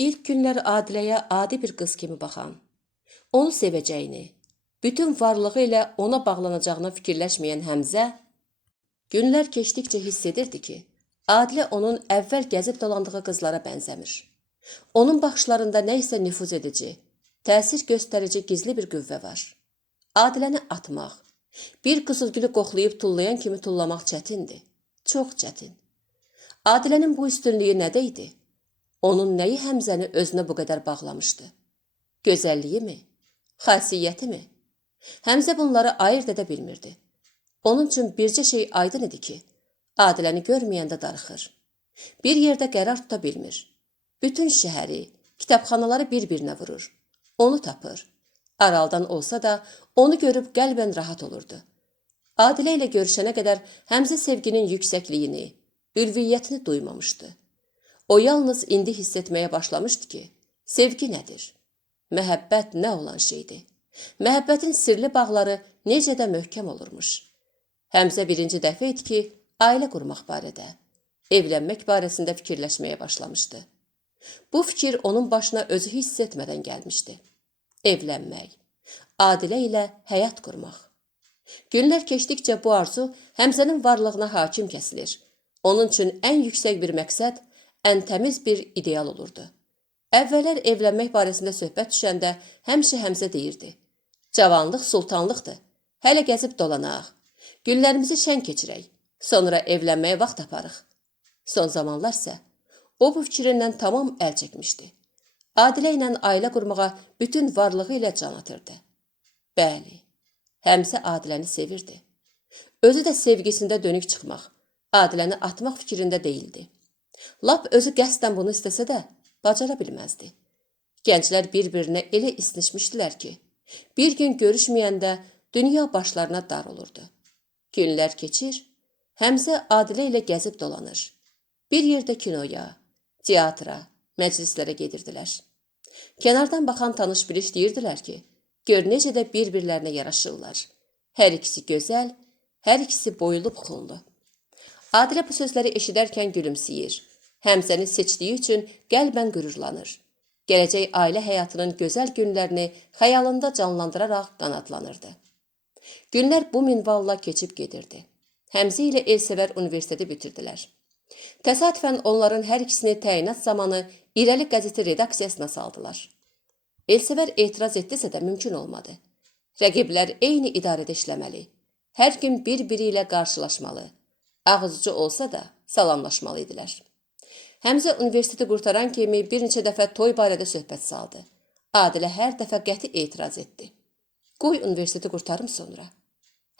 İlk günlər Adiləyə adi bir qız kimi baxan, onu sevəcəyini, bütün varlığı ilə ona bağlanacağını fikirləşməyən Həmzə, günlər keçdikcə hiss edirdi ki, Adilə onun əvvəl gəzib dolandığı qızlara bənzəmir. Onun baxışlarında nə isə nüfuz edici, təsir göstərici gizli bir qüvvə var. Adiləni atmaq, bir qızılgülü qoxlayıb tullayan kimi tullamaq çətindir, çox çətin. Adilənin bu üstünlüyü nədə idi? Onun nəyi Həmzəni özünə bu qədər bağlamışdı? Gözəlliyi mi? Xasiyyəti mi? Həmzə bunları ayırt edə bilmirdi. Onun üçün bircə şey aydın idi ki, Adiləni görməyəndə darıxır. Bir yerdə qərar tuta bilmir. Bütün şəhəri, kitabxanaları bir-birinə vurur. Onu tapır. Araldan olsa da onu görüb qəlbən rahat olurdu. Adilə ilə görüşənə qədər Həmzə sevginin yüksəkliyini, ülviyyətini duymamışdı. O yalnız indi hiss etməyə başlamışdı ki, sevgi nədir? Məhəbbət nə olan şeydir? Məhəbbətin sirli bağları necə də möhkəm olurmuş. Həmzə birinci dəfə idi ki, ailə qurmaq barədə, evlənmək barəsində fikirləşməyə başlamışdı. Bu fikir onun başına özü hiss etmədən gəlmişdi. Evlənmək, Adilə ilə həyat qurmaq. Günlər keçdikcə bu arzu Həmzənin varlığına hakim kəsilir. Onun üçün ən yüksək bir məqsəd, ən təmiz bir ideal olurdu. Əvvəllər evlənmək barəsində söhbət düşəndə həmişə Həmzə deyirdi. Cavanlıq sultanlıqdır, hələ gəzib dolanaq, günlərimizi şən keçirək, sonra evlənməyə vaxt taparıq. Son zamanlar isə o bu fikrindən tamam əl çəkmişdi. Adilə ilə ailə qurmağa bütün varlığı ilə can atırdı. Bəli, Həmzə Adiləni sevirdi. Özü də sevgisində dönük çıxmaq, Adiləni atmaq fikrində deyildi. Lap özü qəsdən bunu istəsə də, bacara bilməzdi. Gənclər bir-birinə elə isnişmişdilər ki, bir gün görüşməyəndə dünya başlarına dar olurdu. Günlər keçir, Həmzə Adilə ilə gəzib dolanır. Bir yerdə kinoya, teatra, məclislərə gedirdilər. Kənardan baxan tanış-biliş deyirdilər ki, gör necə də bir-birlərinə yaraşırlar. Hər ikisi gözəl, hər ikisi boylu buxunlu. Adilə bu sözləri eşidərkən gülümsəyir. Həmzəni seçdiyi üçün qəlbən qürurlanır. Gələcək ailə həyatının gözəl günlərini xəyalında canlandıraraq qanadlanırdı. Günlər bu minvalla keçib gedirdi. Həmzə ilə Elsəvər universiteti bitirdilər. Təsadüfən onların hər ikisini təyinat zamanı İrəli qəzeti redaksiyasına saldılar. Elsəvər etiraz etdisə də mümkün olmadı. Rəqiblər eyni idarədə işləməli. Hər gün bir-biri ilə qarşılaşmalı. Ağızcı olsa da salamlaşmalı idilər. Həmzə universiteti qurtaran kimi bir neçə dəfə toy barədə söhbət saldı. Adilə hər dəfə qəti etiraz etdi. Qoy universiteti qurtarım sonra.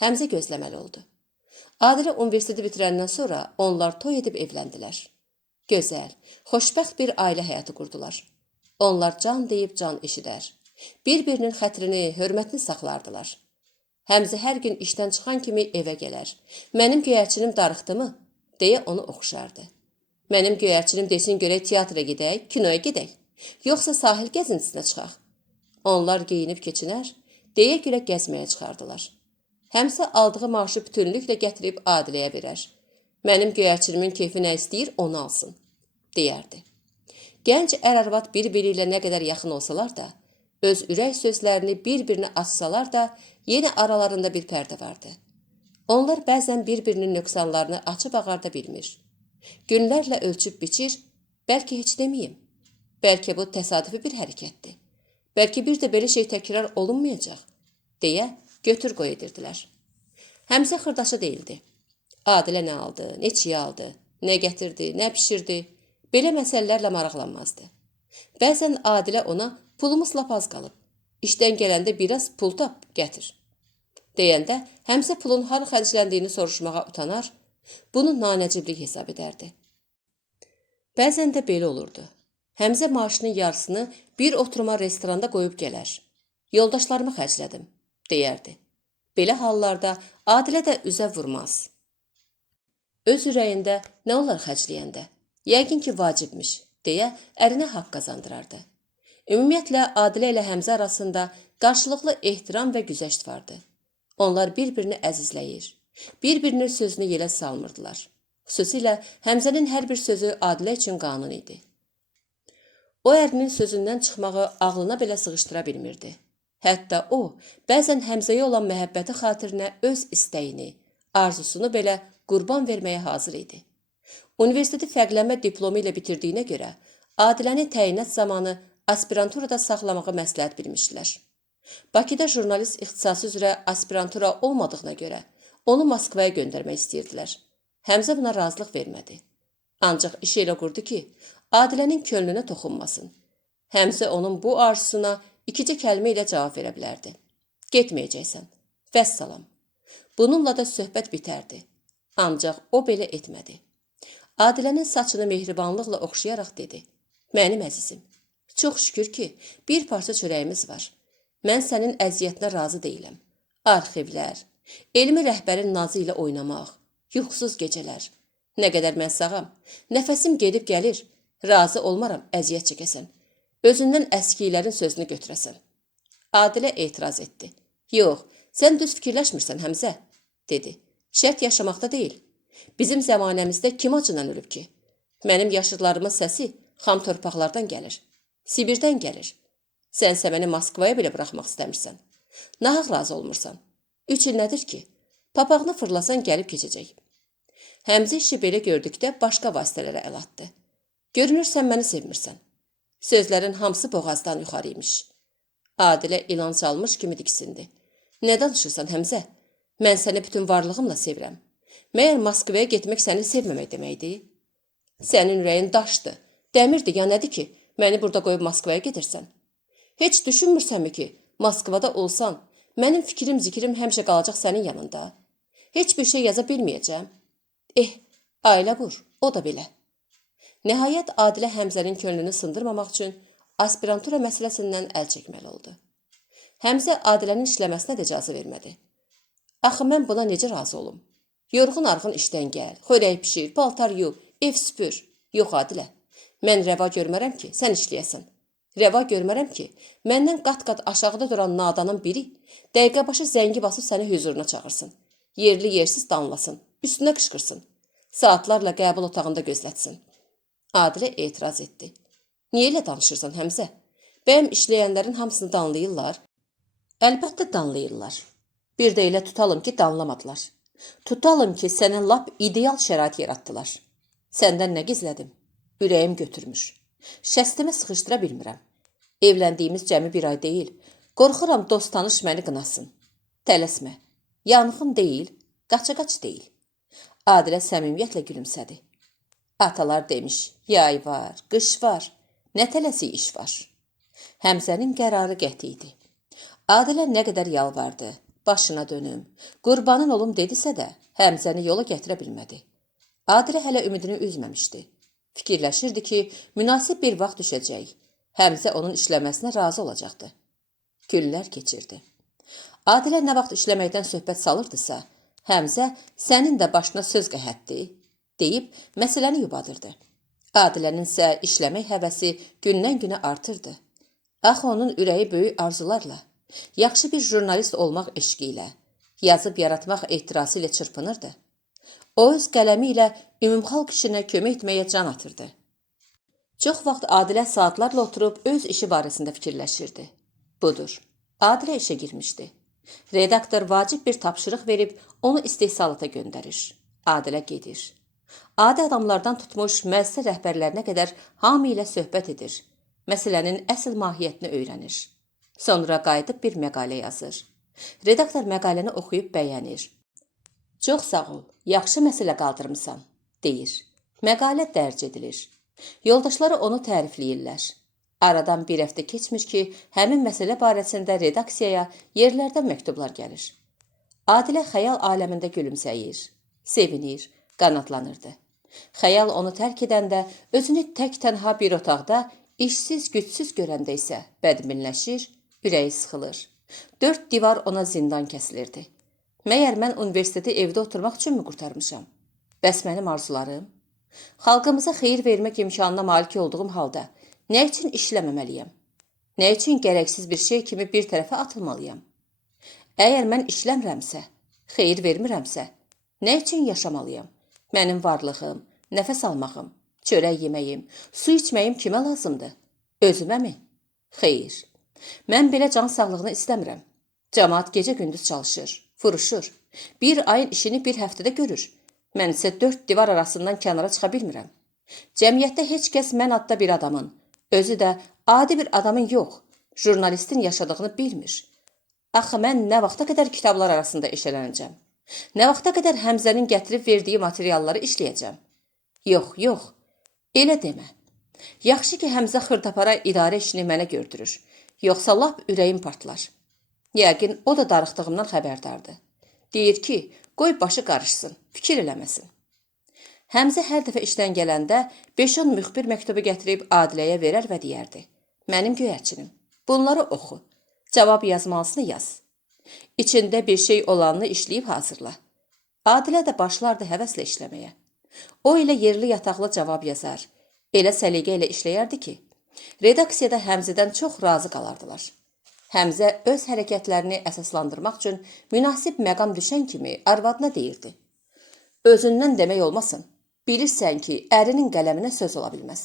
Həmzə gözləməli oldu. Adilə universiteti bitirəndən sonra onlar toy edib evləndilər. Gözəl, xoşbəxt bir ailə həyatı qurdular. Onlar can deyib can eşidər. Bir-birinin xətrini, hörmətini saxlardılar. Həmzə hər gün işdən çıxan kimi evə gələr. Mənim göyərçinim darıxdımı? Deyə onu oxşardı. Mənim göyərçinim desin görək teatra gedək, kinoya gedək, yoxsa sahil gəzintisinə çıxaq. Onlar geyinib keçinər, deyə gülə gəzməyə çıxardılar. Həmzə aldığı maaşı bütünlüklə gətirib Adiləyə verər. Mənim göyərçinimin keyfi nə istəyir, onu alsın, deyərdi. Gənc ər-arvad bir-biri ilə nə qədər yaxın olsalar da, öz ürək sözlərini bir-birinə açsalar da, yenə aralarında bir pərdə vardı. Onlar bəzən bir-birinin nöqsanlarını açıb ağarda bilmir. Günlərlə ölçüb biçir, bəlkə heç deməyim. Bəlkə bu təsadüfi bir hərəkətdir. Bəlkə bir də belə şey təkrar olunmayacaq, deyə götür-qoy edirdilər. Həmzə xırdaşı deyildi. Adilə nə aldı, neçəyə aldı, nə gətirdi, nə pişirdi, belə məsələlərlə maraqlanmazdı. Bəzən Adilə ona pulumuz lap az qalıb, işdən gələndə biraz pul tap, gətir. Deyəndə Həmzə pulun har xərcləndiyini soruşmağa utanar, bunu nanəciblik hesab edərdi. Bəzən də belə olurdu. Həmzə maaşının yarısını bir oturuma restoranda qoyub gələr. Yoldaşlarımı xərclədim, deyərdi. Belə hallarda Adilə də üzə vurmaz. Öz ürəyində nə olar xərcləyəndə? Yəqin ki, vacibmiş, deyə ərinə haqq qazandırardı. Ümumiyyətlə, Adilə ilə Həmzə arasında qarşılıqlı ehtiram və güzəşt vardı. Onlar bir-birini əzizləyir. Bir-birinin sözünü yelə salmırdılar. Xüsusilə Həmzənin hər bir sözü Adilə üçün qanun idi. O ərinin sözündən çıxmağı ağlına belə sığışdıra bilmirdi. Hətta o, bəzən Həmzəyə olan məhəbbəti xatirinə öz istəyini, arzusunu belə qurban verməyə hazır idi. Universiteti fərqlənmə diplomu ilə bitirdiyinə görə Adiləni təyinat zamanı aspiranturada saxlamağı məsləhət bilmişdilər. Bakıda jurnalist ixtisası üzrə aspirantura olmadığına görə onu Moskvaya göndərmək istəyirdilər. Həmzə buna razılıq vermədi. Ancaq işi elə qurdu ki, Adilənin könlünə toxunmasın. Həmzə onun bu arzusuna ikicə kəlmə ilə cavab verə bilərdi. Getməyəcəksən. Vəssalam. Bununla da söhbət bitərdi. Ancaq o belə etmədi. Adilənin saçını mehribanlıqla oxşayaraq dedi. Mənim əzizim, çox şükür ki, bir parça çörəyimiz var. Mən sənin əziyyətinə razı deyiləm. Arxivlər, elmi rəhbərin nazı ilə oynamaq, yuxusuz gecələr. Nə qədər mən sağam, nəfəsim gedib gəlir, razı olmaram əziyyət çəkəsən. Özündən əskilərin sözünü götürəsən. Adilə etiraz etdi. Yox, sən düz fikirləşmirsən Həmzə, dedi. Şərt yaşamaqda deyil. Bizim zəmanəmizdə kim acından ölüb ki? Mənim yaşıdlarımın səsi xam torpaqlardan gəlir. Sibirdən gəlir. Sənsə məni Moskvaya belə buraxmaq istəmirsən. Nahaq razı olmursan. 3 il nədir ki? Papağını fırlasan gəlib keçəcək. Həmzə işi belə gördükdə başqa vasitələrə əl atdı. Görünürsən məni sevmirsən. Sözlərin hamısı boğazdan yuxarı imiş. Adilə ilan çalmış kimi diksindi. Nə danışırsan Həmzə? Mən səni bütün varlığımla sevirəm. Məyər Moskvaya getmək səni sevməmək deməkdir? Sənin ürəyin daşdır, dəmirdir ya nədir ki, məni burada qoyub Moskvaya gedirsən? Heç düşünmürsənmi ki, Moskvada olsan, mənim fikrim, zikrim həmişə qalacaq sənin yanında? Heç bir şey yaza bilməyəcəm. Ailə vur, o da belə. Nəhayət Adilə Həmzənin könlünü sındırmamaq üçün aspirantura məsələsindən əl çəkməli oldu. Həmzə Adilənin işləməsinə də icazə vermədi. Axı mən buna necə razı olum? Yorğun arğın işdən gəl, xörək pişir, paltar yu, ev süpür. Yox Adilə, mən rəva görmərəm ki, sən işləyəsən. Rəva görmərəm ki, məndən qat-qat aşağıda duran nadanın biri dəqiqə başı zəngi basıb səni hüzuruna çağırsın. Yerli yersiz danlasın, üstünə qışqırsın. Saatlarla qəbul otağında gözlətsin. Adilə etiraz etdi. Niyə elə danışırsan Həmzə? Bəyəm işləyənlərin hamısını danlayırlar? Əlbəttə danlayırlar. Bir də elə tutalım ki, danlamadılar. Tutalım ki, sənə lap ideal şərait yaratdılar. Səndən nə gizlədim? Ürəyim götürmüş. Şəstəmə sıxışdıra bilmirəm. Evləndiyimiz cəmi 1 ay deyil. Qorxuram dost tanış məni qınasın. Tələsmə. Yanğın deyil, qaça-qaç deyil. Adilə səmimiyyətlə gülümsədi. Atalar demiş, yay var, qış var, nə tələsi iş var. Həmzənin qərarı qəti idi. Adilə nə qədər yalvardı, başına dönüm, qurbanın olum dedisə də, Həmzəni yola gətirə bilmədi. Adilə hələ ümidini üzməmişdi. Fikirləşirdi ki, münasib bir vaxt düşəcək. Həmzə onun işləməsinə razı olacaqdı. Günlər keçirdi. Adilə nə vaxt işləməkdən söhbət salırdısa, Həmzə sənin də başına söz qəhətdi, deyib məsələni yubadırdı. Adilənin isə işləmək həvəsi gündən-günə artırdı. Axı onun ürəyi böyük arzularla, yaxşı bir jurnalist olmaq eşqi ilə, yazıb yaratmaq ehtirası ilə çırpınırdı. O öz qələmi ilə ümumxalq işinə kömək etməyə can atırdı. Çox vaxt Adilə saatlarla oturub öz işi barəsində fikirləşirdi. Budur, Adilə işə girmişdi. Redaktor vacib bir tapşırıq verib onu istehsalata göndərir. Adilə gedir. Adi adamlardan tutmuş müəssisə rəhbərlərinə qədər hamı ilə söhbət edir. Məsələnin əsl mahiyyətini öyrənir. Sonra qayıdıb bir məqalə yazır. Redaktor məqaləni oxuyub bəyənir. Çox sağ ol, yaxşı məsələ qaldırmısan, deyir. Məqalə dərc edilir. Yoldaşları onu tərifləyirlər. Aradan 1 həftə keçmir ki, həmin məsələ barəsində redaksiyaya yerlərdən məktublar gəlir. Adilə xəyal aləmində gülümsəyir, sevinir, qanadlanırdı. Xəyal onu tərk edəndə, özünü tək-tənha bir otaqda, işsiz, gücsüz görəndə isə bədminləşir, ürəyi sıxılır. 4 divar ona zindan kəsilirdi. Məyər mən universiteti evdə oturmaq üçünmü qurtarmışam? Bəs mənim arzularım? Xalqımıza xeyir vermək imkanına malik olduğum halda nə üçün işləməməliyəm? Nə üçün gərəksiz bir şey kimi bir tərəfə atılmalıyam? Əgər mən işləmirəmsə, xeyir vermirəmsə, nə üçün yaşamalıyam? Mənim varlığım, nəfəs almağım, çörək yeməyim, su içməyim kimə lazımdır? Özüməmi? Xeyr. Mən belə can sağlığını istəmirəm. Cəmaat gecə-gündüz çalışır, vuruşur. Bir ayın işini bir həftədə görür. Mən isə 4 divar arasından kənara çıxa bilmirəm. Cəmiyyətdə heç kəs mən adda bir adamın, özü də adi bir adamın yox, jurnalistin yaşadığını bilmir. Axı mən nə vaxta qədər kitablar arasında eşələnəcəm? Nə vaxta qədər Həmzənin gətirib verdiyi materialları işləyəcəm? Yox, yox, elə demə. Yaxşı ki, Həmzə xırtapara idarə işini mənə gördürür. Yoxsa lap ürəyim partlar. Yəqin o da darıxdığımdan xəbərdardır. Deyir ki, qoy başı qarışsın, fikir eləməsin. Həmzə hər dəfə işdən gələndə 5-10 müxbir məktubu gətirib Adiləyə verər və deyərdi. Mənim göyərçinim, bunları oxu. Cavab yazmalısını yaz. İçində bir şey olanını işləyib hazırla. Adilə də başlardı həvəslə işləməyə. O ilə yerli yataqlı cavab yazar. Elə səliqə ilə işləyərdi ki, redaksiyada Həmzədən çox razı qalardılar. Həmzə öz hərəkətlərini əsaslandırmaq üçün münasib məqam düşən kimi arvadına deyirdi. Özündən demək olmasın. Bilirsən ki, ərinin qələminə söz ola bilməz.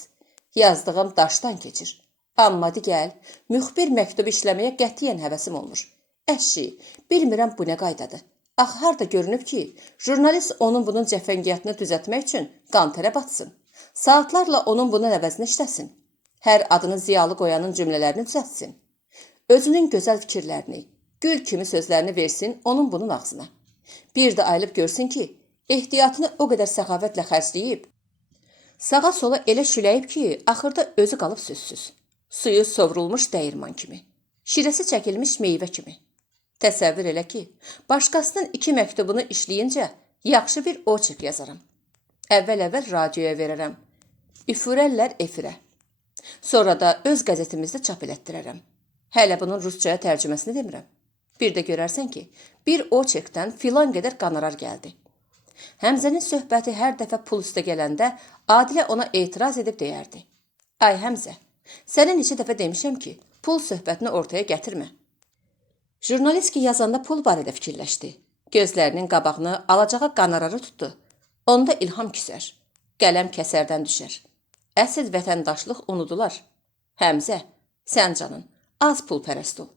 Yazdığım daşdan keçir. Amma digəl, müxbir məktub işləməyə qətiyyən həvəsim olmur. Əşi, bilmirəm bu nə qaydadır. Axı harda görünüb ki, jurnalist onun bunun cəfəngiyyatını düzəltmək üçün qantərə batsın. Saatlarla onun bunun əvəzinə işləsin. Hər adını ziyalı qoyanın cümlələrini düzəltsin. Özünün gözəl fikirlərini, gül kimi sözlərini versin onun bunun ağzına. Bir də ayılıb görsün ki, ehtiyatını o qədər səxavətlə xərcləyib, sağa sola elə şüləyib ki, axırda özü qalıb sözsüz. Suyu sovrulmuş dəyirman kimi, şirəsi çəkilmiş meyvə kimi. Təsəvvür elə ki, başqasının 2 məktubunu işləyincə yaxşı bir oçek yazaram. Əvvəl-əvvəl radioya verərəm. Üfürərlər efirə. Sonra da öz qəzetimizdə çap elətdirərəm. Hələ bunun ruscaya tərcüməsini demirəm. Bir də görərsən ki, bir oçekdən filan qədər qanarar gəldi. Həmzənin söhbəti hər dəfə pul üstə gələndə Adilə ona etiraz edib deyərdi. Ay Həmzə, sənə neçə dəfə demişəm ki, pul söhbətini ortaya gətirmə. Jurnalist ki yazanda pul barədə fikirləşdi. Gözlərinin qabağını alacağı qanararı tutdu. Onda ilham küsər, qələm kəsərdən düşər. Əsl vətəndaşlıq unudular. Həmzə, sən canın, az pul pərəst ol.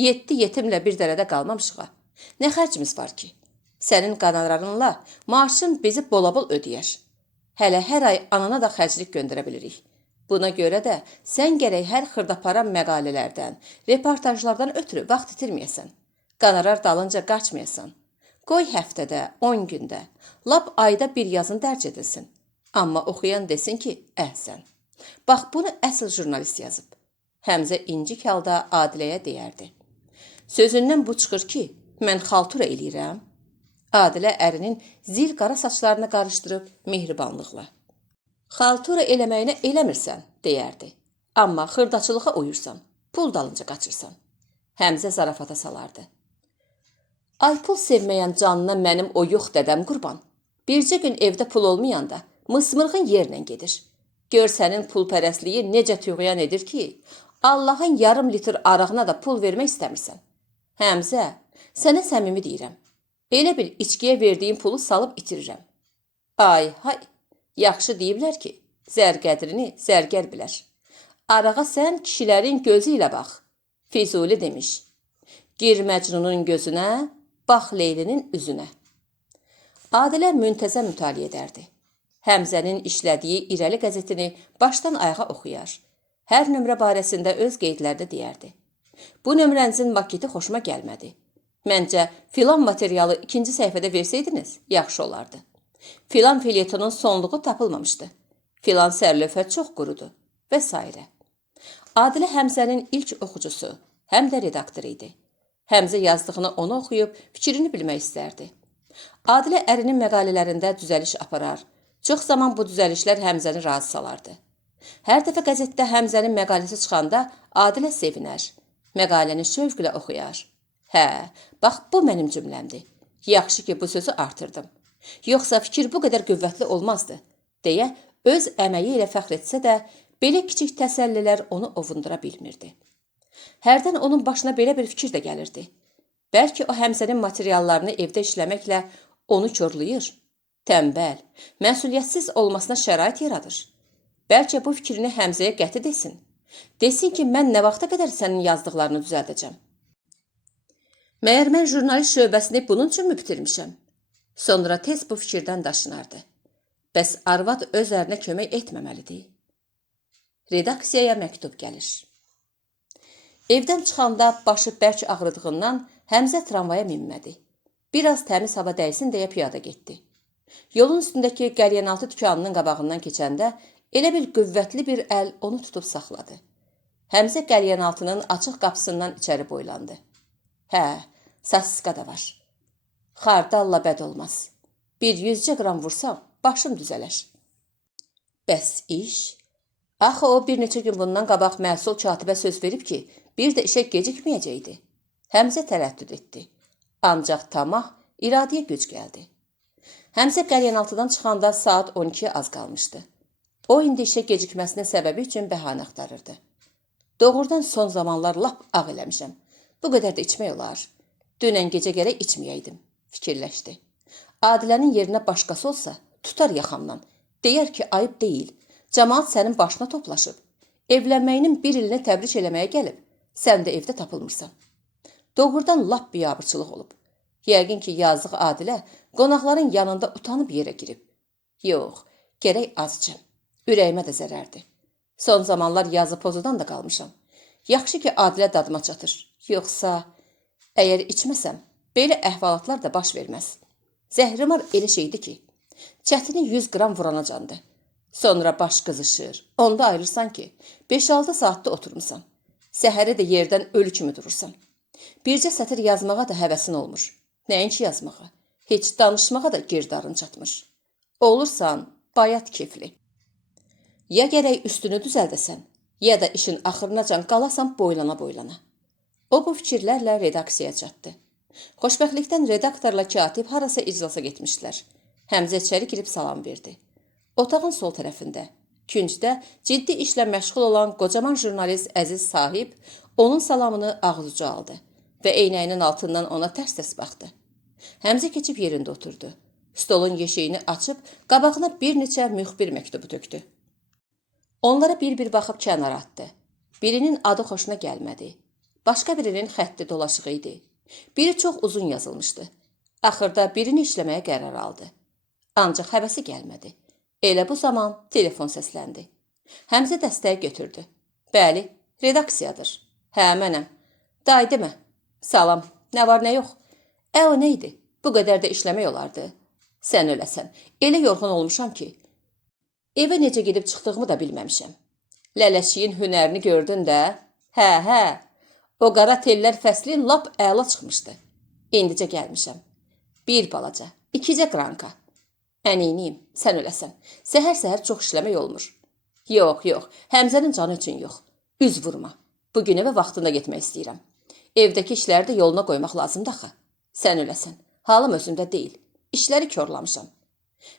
7 yetimlə bir dərədə qalmamışıq. Nə xərcimiz var ki? Sənin qanararınla maaşın bizi bolabol ödəyər. Hələ hər ay anana da xərclik göndərə bilirik. Buna görə də sən gərək hər xırdapara məqalələrdən, reportajlardan ötürü vaxt itirməyəsən. Qanarar dalınca qaçmayasan. Qoy həftədə, 10 gündə, lap ayda bir yazın dərc edilsin. Amma oxuyan desin ki, əhsən. Bax, bunu əsl jurnalist yazıb. Həmzə incik halda Adiləyə deyərdi. Sözündən bu çıxır ki, mən xaltura eləyirəm. Adilə ərinin zil qara saçlarını qarışdırıb mehribanlıqla. Xaltura eləməyinə eləmirsən, deyərdi. Amma xırdaçılığa uyursan, pul dalınca qaçırsan. Həmzə zarafata salardı. Ay pul sevməyən canına mənim o yox dədəm qurban. Bircə gün evdə pul olmayanda mısmırğın yerlə gedir. Gör sənin pulpərəstliyi necə tüğyan edir ki, Allahın yarım litr arağına da pul vermək istəmirsən. Həmzə, sənə səmimi deyirəm. Elə bil içkiyə verdiyim pulu salıb itirirəm. Ay, hay, yaxşı deyiblər ki, zər qədrini zərgər bilər. Arağa sən kişilərin gözü ilə bax. Füzuli demiş. Gir Məcnunun gözünə, bax Leylinin üzünə. Adilə müntəzəm mütaliə edərdi. Həmzənin işlədiyi irəli qəzetini başdan ayağa oxuyar. Hər nömrə barəsində öz qeydlərdə deyərdi. Bu nömrənizin maketi xoşuma gəlmədi. Məncə, filan materialı 2-ci səhifədə versəydiniz, yaxşı olardı. Filan felyetonun sonluğu tapılmamışdı. Filan sərlövhə çox qurudu və s. Adilə Həmzənin ilk oxucusu, həm də redaktoru idi. Həmzə yazdığını ona oxuyub fikrini bilmək istərdi. Adilə ərinin məqalələrində düzəliş aparar. Çox zaman bu düzəlişlər Həmzəni razı salardı. Hər dəfə qəzetdə Həmzənin məqaləsi çıxanda Adilə sevinər. Məqaləni şövqlə oxuyar. Hə, bax bu mənim cümləmdir. Yaxşı ki, bu sözü artırdım. Yoxsa fikir bu qədər qüvvətli olmazdı, deyə öz əməyi ilə fəxr etsə də, belə kiçik təsəllilər onu ovundura bilmirdi. Hərdən onun başına belə bir fikir də gəlirdi. Bəlkə o Həmzənin materiallarını evdə işləməklə onu körləyir. Tənbəl, məsuliyyətsiz olmasına şərait yaradır. Bəlkə bu fikrini Həmzəyə qəti desin. Desin ki, mən nə vaxta qədər sənin yazdıqlarını düzəldəcəm. Məyər mən jurnalist şöbəsini bunun üçünmü bitirmişəm? Sonra tez bu fikirdən daşınardı. Bəs arvad öz ərinə kömək etməməlidir. Redaksiyaya məktub gəlir. Evdən çıxanda başı bərk ağrıdığından Həmzə tramvaya minmədi. Biraz təmiz hava dəysin deyə piyada getdi. Yolun üstündəki qəlyanaltı dükanının qabağından keçəndə elə bir qüvvətli bir əl onu tutub saxladı. Həmzə qəlyanaltının açıq qapısından içəri boylandı. Hə, sasiska da var. Xardalla bəd olmaz. Bir 100 qram vursam, başım düzələr. Bəs iş? Axı o bir neçə gün bundan qabaq məhsul katibə söz verib ki, bir də işə gecikməyəcəkdi. Həmzə tərəddüd etdi. Ancaq tamah iradəyə güc gəldi. Həmzə qəlyanaltıdan çıxanda saat 12-yə az qalmışdı. O indi işə gecikməsinin səbəbi üçün bəhanə axtarırdı. Doğrudan son zamanlar lap ağ eləmişəm. Bu qədər də içmək olar. Dünən gecə gərək içməyəydim, fikirləşdi. Adilənin yerinə başqası olsa, tutar yaxamdan. Deyər ki, ayıb deyil. Cəmaat sənin başına toplaşıb. Evlənməyinin bir ilini təbrik eləməyə gəlib. Sən də evdə tapılmırsan. Doğrudan lap biabırçılıq olub. Yəqin ki, yazıq Adilə qonaqların yanında utanıb yerə girib. Yox, gərək azcım. Ürəyimə də zərərdir. Son zamanlar yazı pozudan da qalmışam. Yaxşı ki, Adilə dadıma çatır. Yoxsa, əgər içməsəm, belə əhvalatlar da baş verməz. Zəhrimar elə şeydi ki, çətini 100 qram vuranacandı. Sonra baş qızışır. Onda ayırırsan ki, 5-6 saatda oturmuşsan. Səhəri də yerdən ölü kimi durursan. Bircə sətir yazmağa da həvəsin olmur. Nəinki yazmağa, heç danışmağa da girdarın çatmır. Olursan, bayat kefli. Ya gərək üstünü düzəldəsən, ya da işin axırınacan qalasan boylana-boylana. O bu fikirlərlə redaksiyaya çatdı. Xoşbəxtlikdən redaktorla katib harasa iclasa getmişdilər. Həmzə içəri girib salam verdi. Otağın sol tərəfində, küncdə ciddi işlə məşğul olan qocaman jurnalist Əziz Sahib onun salamını ağzucu aldı və eynəyinin altından ona tərs-tərs baxdı. Həmzə keçib yerində oturdu. Stolun yeşiyini açıb qabağına bir neçə müxbir məktubu tökdü. Onlara bir-bir baxıb kənara atdı. Birinin adı xoşuna gəlmədi. Başqa birinin xətti dolaşıq idi. Biri çox uzun yazılmışdı. Axırda birini işləməyə qərar aldı. Ancaq həvəsi gəlmədi. Elə bu zaman telefon səsləndi. Həmzə dəstəyi götürdü. Bəli, redaksiyadır. Hə, mənəm. Day demə. Salam, nə var, nə yox? O, nə idi? Bu qədər də işləmək olardı. Sən öləsən. Elə yorğun olmuşam ki, evə necə gedib çıxdığımı da bilməmişəm. Lələşiyin hünərini gördün də? Hə. O qara tellər fəsli lap əla çıxmışdı. İndicə gəlmişəm. Bir balaca, 2 qranka. Əniniyim, sən öləsən. Səhər-səhər çox işləmək olmur. Yox, Həmzənin canı üçün yox. Üz vurma. Bugün evə vaxtında getmək istəyirəm. Evdəki işləri də yoluna qoymaq lazımdır axı. Sən öləsən. Halım özümdə deyil. İşləri korlamışam.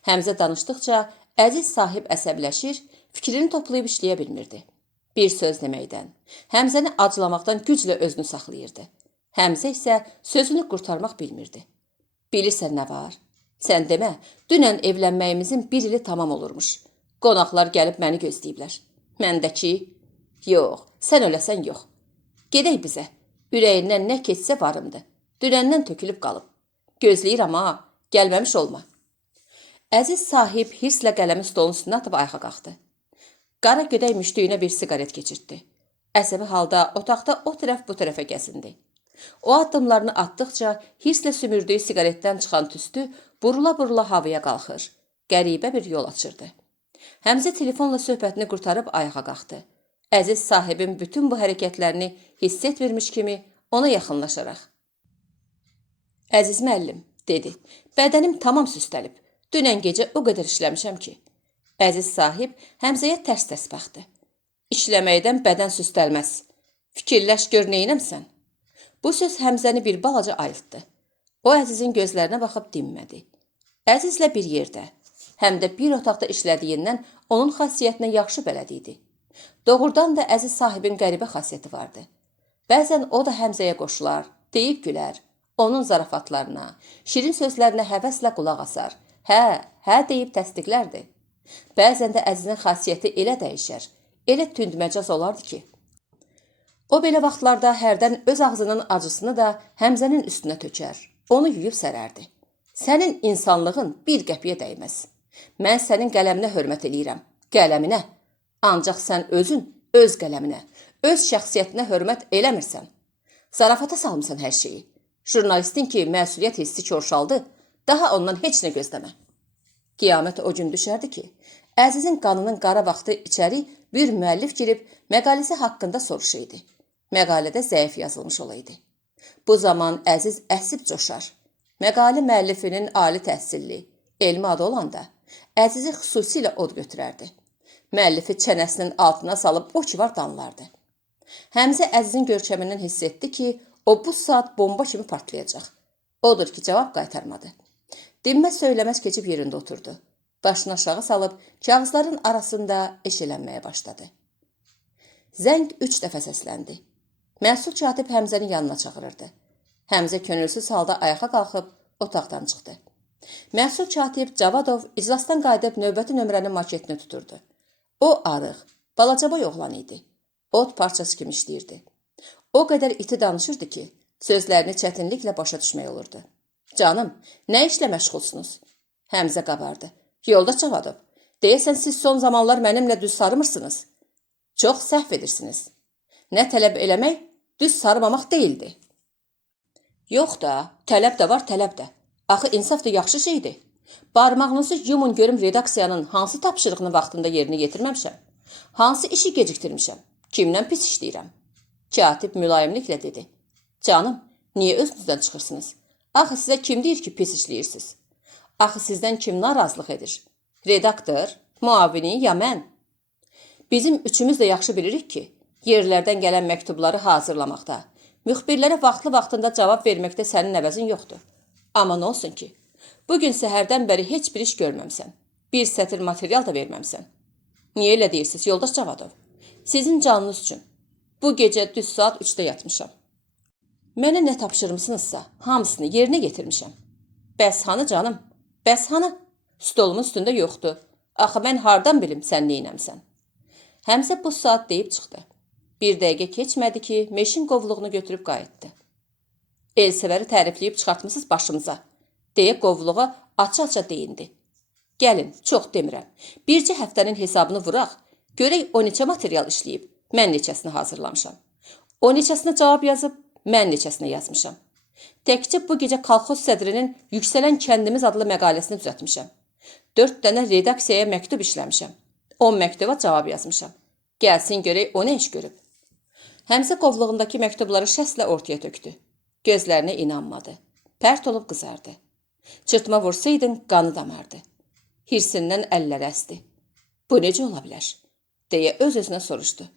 Həmzə danışdıqca Əziz Sahib əsəbləşir, fikrini toplayıb işləyə bilmirdi. Bir söz deməkdən, Həmzəni acılamaqdan güclə özünü saxlayırdı. Həmzə isə sözünü qurtarmaq bilmirdi. Bilirsən nə var? Sən demə, dünən evlənməyimizin 1 ili tamam olurmuş. Qonaqlar gəlib məni gözləyiblər. Məndəki, yox, sən öləsən yox. Gedək bizə, ürəyindən nə keçsə varımdır. Dünəndən tökülüb qalıb. Gözləyirəm ha, gəlməmiş olma. Əziz Sahib hirslə qələmi stolun üstünə atıb ayağa qalxdı. Qara gödək müştüyünə bir siqaret keçirtdi. Əsəbi halda otaqda o tərəf bu tərəfə gəzindi. O addımlarını atdıqca hirslə sümürdüyü siqaretdən çıxan tüstü burula-burula havaya qalxır. Qəribə bir yol açırdı. Həmzə telefonla söhbətini qurtarıb ayağa qalxdı. Əziz Sahibin bütün bu hərəkətlərini hiss etmirmiş kimi ona yaxınlaşaraq. Əziz müəllim, dedi, bədənim tamam süstəlib. Dünən gecə o qədər işləmişəm ki. Əziz Sahib Həmzəyə tərs-tərs baxdı. İşləməkdən bədən süstəlməz. Fikirləş gör neynəmsən? Bu söz Həmzəni bir balaca ayıltdı. O Əzizin gözlərinə baxıb dinmədi. Əzizlə bir yerdə, həm də bir otaqda işlədiyindən onun xasiyyətinə yaxşı bələd idi. Doğrudan da Əziz Sahibin qəribə xasiyyəti vardı. Bəzən o da Həmzəyə qoşular, deyib gülər, onun zarafatlarına, şirin sözlərinə həvəslə qulaq asar. Hə deyib təsdiqlərdi. Bəzən də Əzizin xasiyyəti elə dəyişər, elə tündməcaz olardı ki, o belə vaxtlarda hərdən öz ağzının acısını da Həmzənin üstünə tökər, onu yuyub sərərdi. Sənin insanlığın bir qəpiyə dəyməz. Mən sənin qələminə hörmət eləyirəm, qələminə. Ancaq sən özün öz qələminə, öz şəxsiyyətinə hörmət eləmirsən. Zarafata salmısan hər şeyi. Jurnalistin ki, məsuliyyət hissi korşaldı, daha ondan heç nə gözləmə. Qiyamət o gün düşərdi ki, Əzizin qanının qara vaxtı içəri bir müəllif girib məqaləsi haqqında soruşaydı. Məqalədə zəif yazılmış olaydı. Bu zaman Əziz əsib coşar. Məqalə müəllifinin ali təhsilli, elmi adı olanda Əzizi xüsusilə od götürərdi. Müəllifi çənəsinin altına salıb o ki var danlardı. Həmzə Əzizin görkəmindən hiss etdi ki, o bu saat bomba kimi partlayacaq. Odur ki, cavab qaytarmadı. Dinməz söyləməz keçib yerində oturdu. Başını aşağı salıb kağızların arasında eşələnməyə başladı. Zəng 3 dəfə səsləndi. Məsul katib Həmzənin yanına çağırırdı. Həmzə könülsüz halda ayağa qalxıb otaqdan çıxdı. Məsul katib Cavadov iclasdan qayıdıb növbəti nömrənin maketini tuturdu. O arıq, balacaboy oğlan idi. Ot parçası kimi işləyirdi. O qədər iti danışırdı ki, sözlərini çətinliklə başa düşmək olurdu. Canım, nə işlə məşğulsunuz? Həmzə qabardı. Yoldaş Cavadov, deyəsən siz son zamanlar mənimlə düz sarımırsınız. Çox səhv edirsiniz. Nə tələb eləmək, düz sarımamaq deyildi. Yox da, tələb də var, tələb də. Axı insaf da yaxşı şeydir. Barmağınızı yumun görüm redaksiyanın hansı tapşırığını vaxtında yerinə yetirməmişəm. Hansı işi gecikdirmişəm. Kimlə pis işləyirəm? Katib mülayimliklə dedi. Canım, niyə özünüzdən çıxırsınız? Axı sizə kim deyir ki, pis işləyirsiniz? Axı sizdən kim narazılıq edir? Redaktor, muavini ya mən? Bizim üçümüz də yaxşı bilirik ki, yerlərdən gələn məktubları hazırlamaqda, müxbirlərə vaxtlı-vaxtında cavab verməkdə sənin əvəzin yoxdur. Amma nə olsun ki, bugün səhərdən bəri heç bir iş görməmsən, bir sətir material da verməmsən. Niyə elə deyirsiniz, yoldaş Cavadov? Sizin canınız üçün. Bu gecə düz saat 3-də yatmışam. Mənə nə tapşırmısınızsa, hamısını yerinə getirmişəm. Bəs hanı canım? Bəs hanı? Stolumun üstündə yoxdur. Axı mən hardan bilim sən neynəmsən? Həmzə bu saat deyib çıxdı. Bir dəqiqə keçmədi ki, meşin qovluğunu götürüb qayıtdı. Elsevəri tərifləyib çıxartmışsınız başımıza, deyə qovluğa aça-aça deyindi. Gəlin, çox demirəm. Bircə həftənin hesabını vuraq, görək o neçə material işləyib, mən neçəsini hazırlamışam. O neçəsinə cavab yazıb, mən neçəsinə yazmışam. Təkcə bu gecə kolxoz sədrinin Yüksələn kəndimiz adlı məqaləsini düzəltmişəm. 4 dənə redaksiyaya məktub işləmişəm. 10 məktuba cavab yazmışam. Gəlsin görək o nə iş görüb. Həmzə qovluğundakı məktubları şəslə ortaya tökdü. Gözlərinə inanmadı. Pərt olub qızardı. Çırtma vursaydın qanı damardı. Hirsindən əlləri əsdi. Bu necə ola bilər? Deyə öz-özünə soruşdu.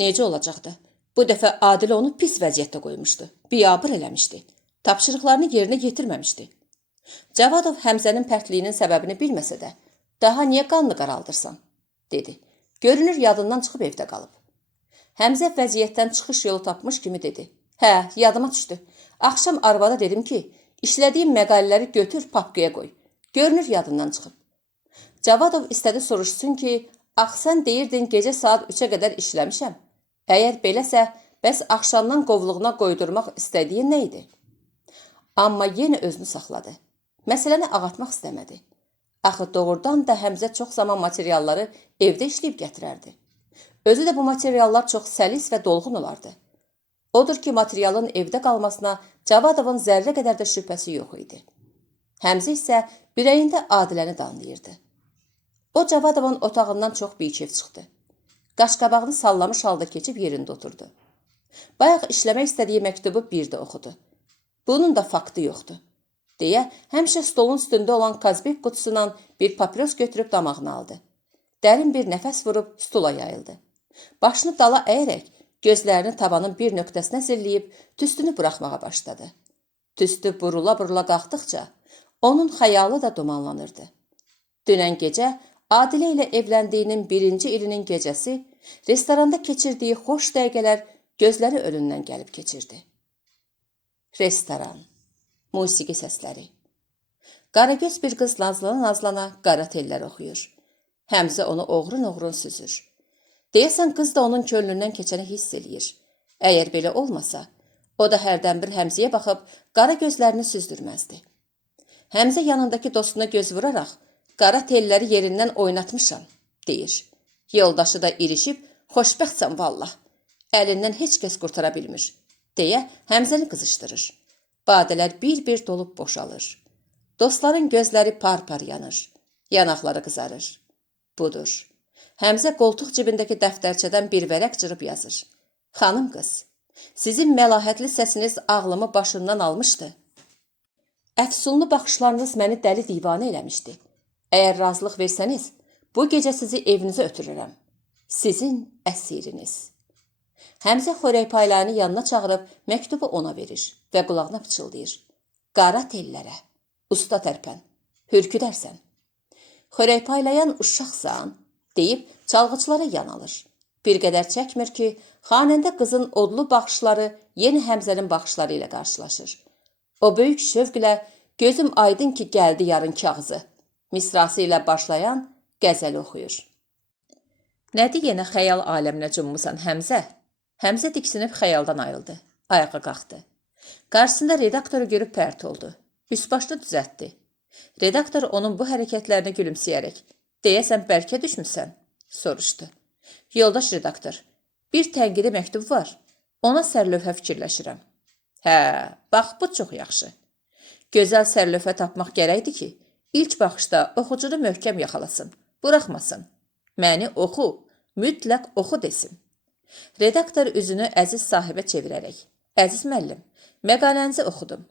Necə olacaqdı? Bu dəfə Adilə onu pis vəziyyətdə qoymuşdu. Biabır eləmişdi. Tapşırıqlarını yerinə yetirməmişdi. Cavadov Həmzənin pərtliyinin səbəbini bilməsə də, daha niyə qanını qaraldırsan? Dedi. Görünür yadından çıxıb evdə qalıb. Həmzə vəziyyətdən çıxış yolu tapmış kimi dedi. Hə, yadıma düşdü. Axşam arvada dedim ki, işlədiyim məqalələri götür papkaya qoy. Görünür yadından çıxıb. Cavadov istədi soruşsun ki, ax sən deyirdin gecə saat 3-ə qədər işləmişəm. Əgər beləsə, bəs axşamdan qovluğuna qoydurmaq istədiyin nə idi? Amma yenə özünü saxladı. Məsələni ağartmaq istəmədi. Axı doğrudan da Həmzə çox zaman materialları evdə işləyib gətirərdi. Özü də bu materiallar çox səlis və dolğun olardı. Odur ki, materialın evdə qalmasına Cavadovun zərrə qədər də şübhəsi yox idi. Həmzə isə ürəyində Adiləni danlayırdı. O Cavadovun otağından çox bikef çıxdı. Qaşqabağını sallamış halda keçib yerində oturdu. Bayaq işləmək istədiyi məktubu bir də oxudu. Bunun da faktı yoxdur, deyə həmişə stolun üstündə olan Kazbek qutusundan bir papiros götürüb damağına aldı. Dərin bir nəfəs vurub stula yayıldı. Başını dala əyərək, gözlərini tavanın bir nöqtəsinə zilləyib, tüstünü buraxmağa başladı. Tüstü burula-burula qalxdıqca, onun xəyalı da dumanlanırdı. Dünən gecə Adilə ilə evləndiyinin 1-ci ilinin gecəsi, restoranda keçirdiyi xoş dəqiqələr gözləri önündən gəlib keçirdi. Restoran, musiqi səsləri. Qaragöz bir qız nazlana-nazlana qara tellər oxuyur. Həmzə onu oğrun-oğrun süzür. Deyəsən qız da onun könlündən keçəni hiss eləyir. Əgər belə olmasa, o da hərdən bir Həmzəyə baxıb qara gözlərini süzdürməzdi. Həmzə yanındakı dostuna göz vuraraq, qara telləri yerindən oynatmışam, deyir. Yoldaşı da irişib, xoşbəxtsən vallah, əlindən heç kəs qurtara bilmir, deyə Həmzəni qızışdırır. Badələr bir-bir dolub boşalır. Dostların gözləri par-par yanır, yanaqları qızarır. Budur. Həmzə qoltuq cibindəki dəftərçədən bir vərəq cırıb yazır. Xanım qız, sizin məlahətli səsiniz ağlımı başımdan almışdı. Əfsunlu baxışlarınız məni dəli divanə eləmişdi. Əgər razılıq versəniz, bu gecə sizi evinizə ötürürəm. Sizin əsiriniz. Həmzə xörəkpaylarını yanına çağırıb məktubu ona verir və qulağına pıçıldayır. Qara tellərə, usta tərpən, hürküdərsən. Xörəkpaylayan uşaqsan, deyib çalğıçlara yan alır. Bir qədər çəkmir ki, xanəndə qızın odlu baxışları yeni Həmzənin baxışları ilə qarşılaşır. O böyük şövqlə gözüm aydın ki gəldi yarın kağızı misrası ilə başlayan qəzəl oxuyur. Nədir yenə xəyal aləminə cummusan Həmzə? Həmzə diksinib xəyaldan ayrıldı. Ayağa qalxdı. Qarşısında redaktoru görüb pərt oldu. Üst-başını düzəltdi. Redaktor onun bu hərəkətlərini gülümsəyərək, deyəsən bəlkə düşmüsən, soruşdu. Yoldaş redaktor, bir tənqidi məktub var. Ona sərlövhə fikirləşirəm. Hə, bax bu çox yaxşı. Gözəl sərlövhə tapmaq gərəkdir ki, ilk baxışda oxucunu möhkəm yaxalasın, buraxmasın. Məni oxu, mütləq oxu desin. Redaktor üzünü əziz sahibə çevirərək, əziz müəllim, məqalənizi oxudum.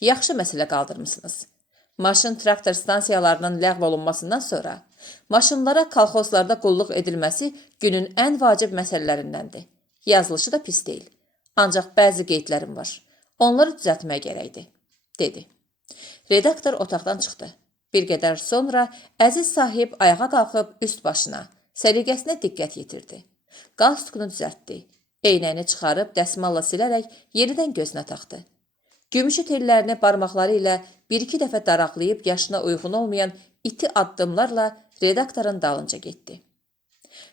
Yaxşı məsələ qaldırmısınız. Maşın traktor stansiyalarının ləğv olunmasından sonra maşınlara kolxozlarda qulluq edilməsi günün ən vacib məsələlərindəndir. Yazılışı da pis deyil. Ancaq bəzi qeydlərim var. Onları düzəltmək gərəkdir, dedi. Redaktor otaqdan çıxdı. Bir qədər sonra əziz sahib ayağa qalxıb üst başına, səliqəsinə diqqət yetirdi. Qalstukunu düzəltdi. Eynəyini çıxarıb dəsmalla silərək yenidən gözünə taxdı. Gümüşü tellərini barmaqları ilə bir-iki dəfə daraqlayıb yaşına uyğun olmayan iti addımlarla redaktorun dalınca getdi.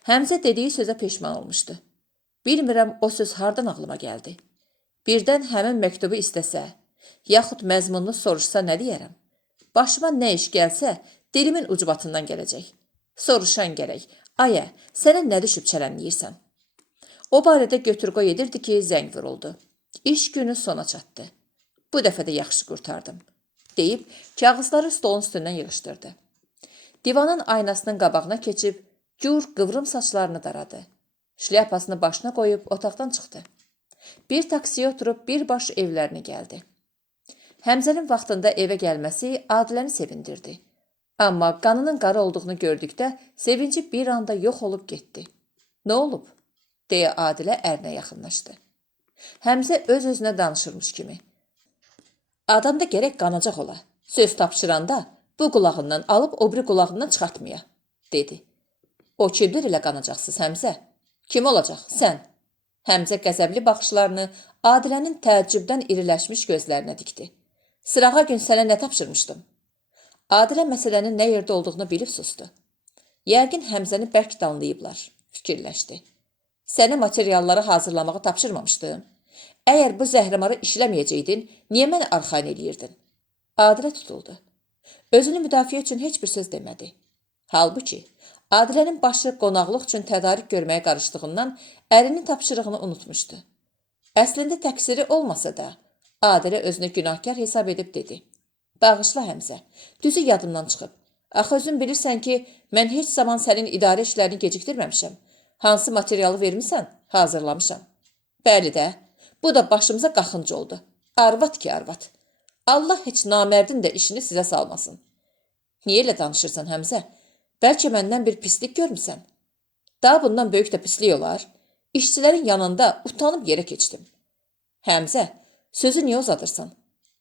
Həmzə dediyi sözə peşman olmuşdu. Bilmirəm o söz hardan ağlıma gəldi. Birdən həmin məktubu istəsə, yaxud məzmununu soruşsa nə deyərəm? Başıma nə iş gəlsə, dilimin ucbatından gələcək. Soruşan gərək, ayə, sənə nə düşüb çələnləyirsən? O barədə götür-qoy edirdi ki, zəng vuruldu. İş günü sona çatdı. Bu dəfə də yaxşı qurtardım, deyib kağızları stolun üstündən yığışdırdı. Divanın aynasının qabağına keçib, gür qıvrım saçlarını daradı. Şlyapasını başına qoyub otaqdan çıxdı. Bir taksiyə oturub birbaş evlərini gəldi. Həmzənin vaxtında evə gəlməsi Adiləni sevindirdi. Amma qanının qara olduğunu gördükdə sevinci bir anda yox olub getdi. Nə olub? Deyə Adilə ərinə yaxınlaşdı. Həmzə öz-özünə danışırmış kimi. Adamda gərək qanacaq ola. Söz tapşıranda bu qulağından alıb o biri qulağından çıxartmaya, dedi. O kimdir ilə qanacaqsınız Həmzə? Kim olacaq? Sən. Həmzə qəzəbli baxışlarını Adilənin təəccübdən iriləşmiş gözlərinə dikdi. Sırağa gün sənə nə tapşırmışdım? Adilə məsələnin nə yerdə olduğunu bilib sustu. Yəqin Həmzəni bərk danlayıblar, fikirləşdi. Səni materialları hazırlamağı tapşırmamışdım. Əgər bu zəhrimarı işləməyəcəydin, niyə məni arxain eləyirdin? Adilə tutuldu. Özünü müdafiə üçün heç bir söz demədi. Halbuki, Adilənin başı qonaqlıq üçün tədarik görməyə qarışdığından ərinin tapşırığını unutmuşdu. Əslində təqsiri olmasa da, Adilə özünü günahkar hesab edib dedi. Bağışla Həmzə, düzü yadımdan çıxıb. Axı özün bilirsən ki, mən heç zaman sənin idarə işlərini gecikdirməmişəm. Hansı materialı vermisən, hazırlamışam. Bəli də, bu da başımıza qaxıncı oldu. Arvad ki arvad. Allah heç namərdin də işini sizə salmasın. Niyə elə danışırsan Həmzə? Bəlkə məndən bir pislik görmüsən. Daha bundan böyük də pislik olar. İşçilərin yanında utanıb yerə keçdim. Həmzə, sözü niyə uzadırsan?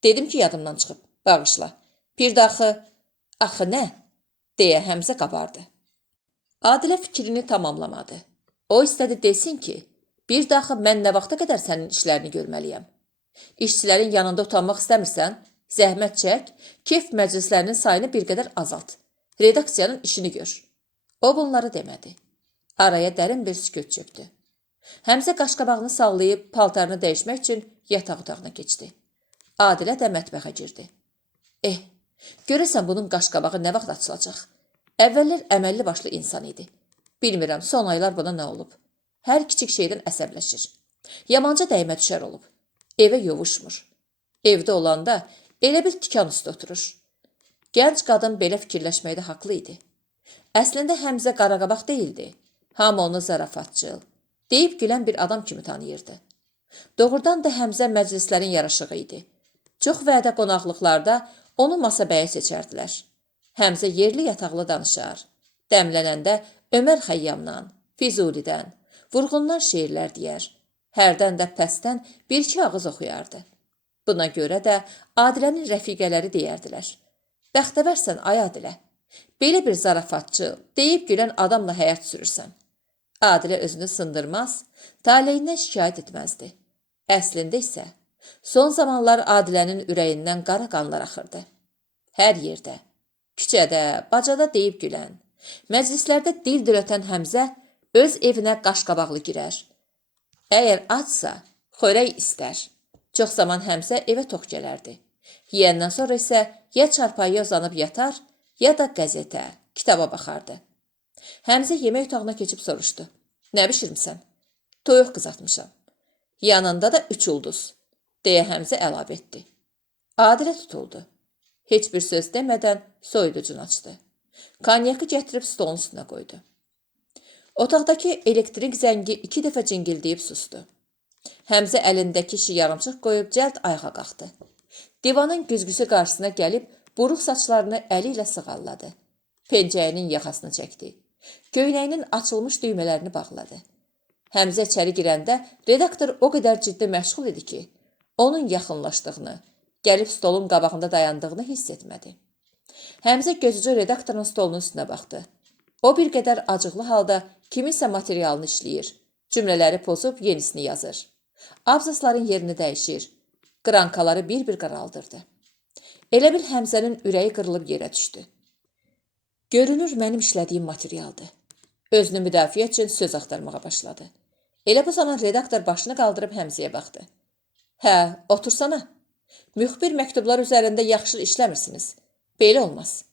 Dedim ki, yadımdan çıxıb. Bağışla. Bir də axı nə? Deyə Həmzə qabardı. Adilə fikrini tamamlamadı. O istədi desin ki, bir də axı mən nə vaxta qədər sənin işlərini görməliyəm. İşçilərin yanında utanmaq istəmirsən, zəhmət çək, kef məclislərinin sayını bir qədər azalt. Redaksiyanın işini gör. O bunları demədi. Araya dərin bir sükut çökdü. Həmzə qaşqabağını sallayıb paltarını dəyişmək üçün yataq otağına keçdi. Adilə də mətbəxə girdi. Görəsən bunun qaşqabağı nə vaxt açılacaq? Əvvəllər əməlli başlı insan idi. Bilmirəm, son aylar buna nə olub. Hər kiçik şeydən əsəbləşir. Yamanca dəymə düşər olub. Evə yovuşmur. Evdə olanda elə bir tikan üstə oturur. Gənc qadın belə fikirləşməkdə haqlı idi. Əslində Həmzə qaraqabaq deyildi. Hamı onu zarafatçıl, deyib gülən bir adam kimi tanıyırdı. Doğrudan da Həmzə məclislərin yaraşığı idi. Çox vədə qonaqlıqlarda onu masabəyə seçərdilər. Həmzə yerli yataqlı danışar. Dəmlənəndə Ömər Xəyyamdan, Füzulidən, Vurğundan şeirlər deyər. Hərdən də pəstən bir-iki ağız oxuyardı. Buna görə də Adilənin rəfiqələri deyərdilər. Bəxtəvərsən ay Adilə, belə bir zarafatçı, deyib gülən adamla həyat sürürsən. Adilə özünü sındırmaz, taleyindən şikayət etməzdi. Əslində isə son zamanlar Adilənin ürəyindən qara qanlar axırdı. Hər yerdə, küçədə, bacada deyib gülən, məclislərdə dil ötən Həmzə öz evinə qaşqabaqlı girər. Əgər açsa, xörək istər. Çox zaman Həmzə evə tox gələrdi. Yeyəndən sonra isə ya çarpayıya uzanıb yatar, ya da qəzetə, kitaba baxardı. Həmzə yemək otağına keçib soruşdu. Nə bişirmisən? Toyuq qızartmışam. Yanında da 3 ulduz, deyə Həmzə əlavə etdi. Adilə tutuldu. Heç bir söz demədən soyuducunu açdı. Konyakı gətirib stolun üstünə qoydu. Otaqdakı elektrik zəngi 2 dəfə cingildəyib sustu. Həmzə əlindəki işi yarımçıq qoyub cəld ayağa qalxdı. Divanın güzgüsü qarşısına gəlib buruq saçlarını əli ilə sığalladı. Pencəyinin yaxasını çəkdi. Köynəyinin açılmış düymələrini bağladı. Həmzə içəri girəndə redaktor o qədər ciddi məşğul idi ki, onun yaxınlaşdığını, gəlib stolun qabağında dayandığını hiss etmədi. Həmzə gözücü redaktorun stolunun üstünə baxdı. O bir qədər acıqlı halda kiminsə materialını işləyir, cümlələri pozub yenisini yazır. Abzasların yerini dəyişir, qrankaları bir-bir qaraldırdı. Elə bil Həmzənin ürəyi qırılıb yerə düşdü. Görünür mənim işlədiyim materialdır. Özünü müdafiə üçün söz axtarmağa başladı. Elə bu zaman redaktor başını qaldırıb Həmzəyə baxdı. Hə, otursana. Müxbir məktublar üzərində yaxşı işləmirsiniz. Belə olmaz.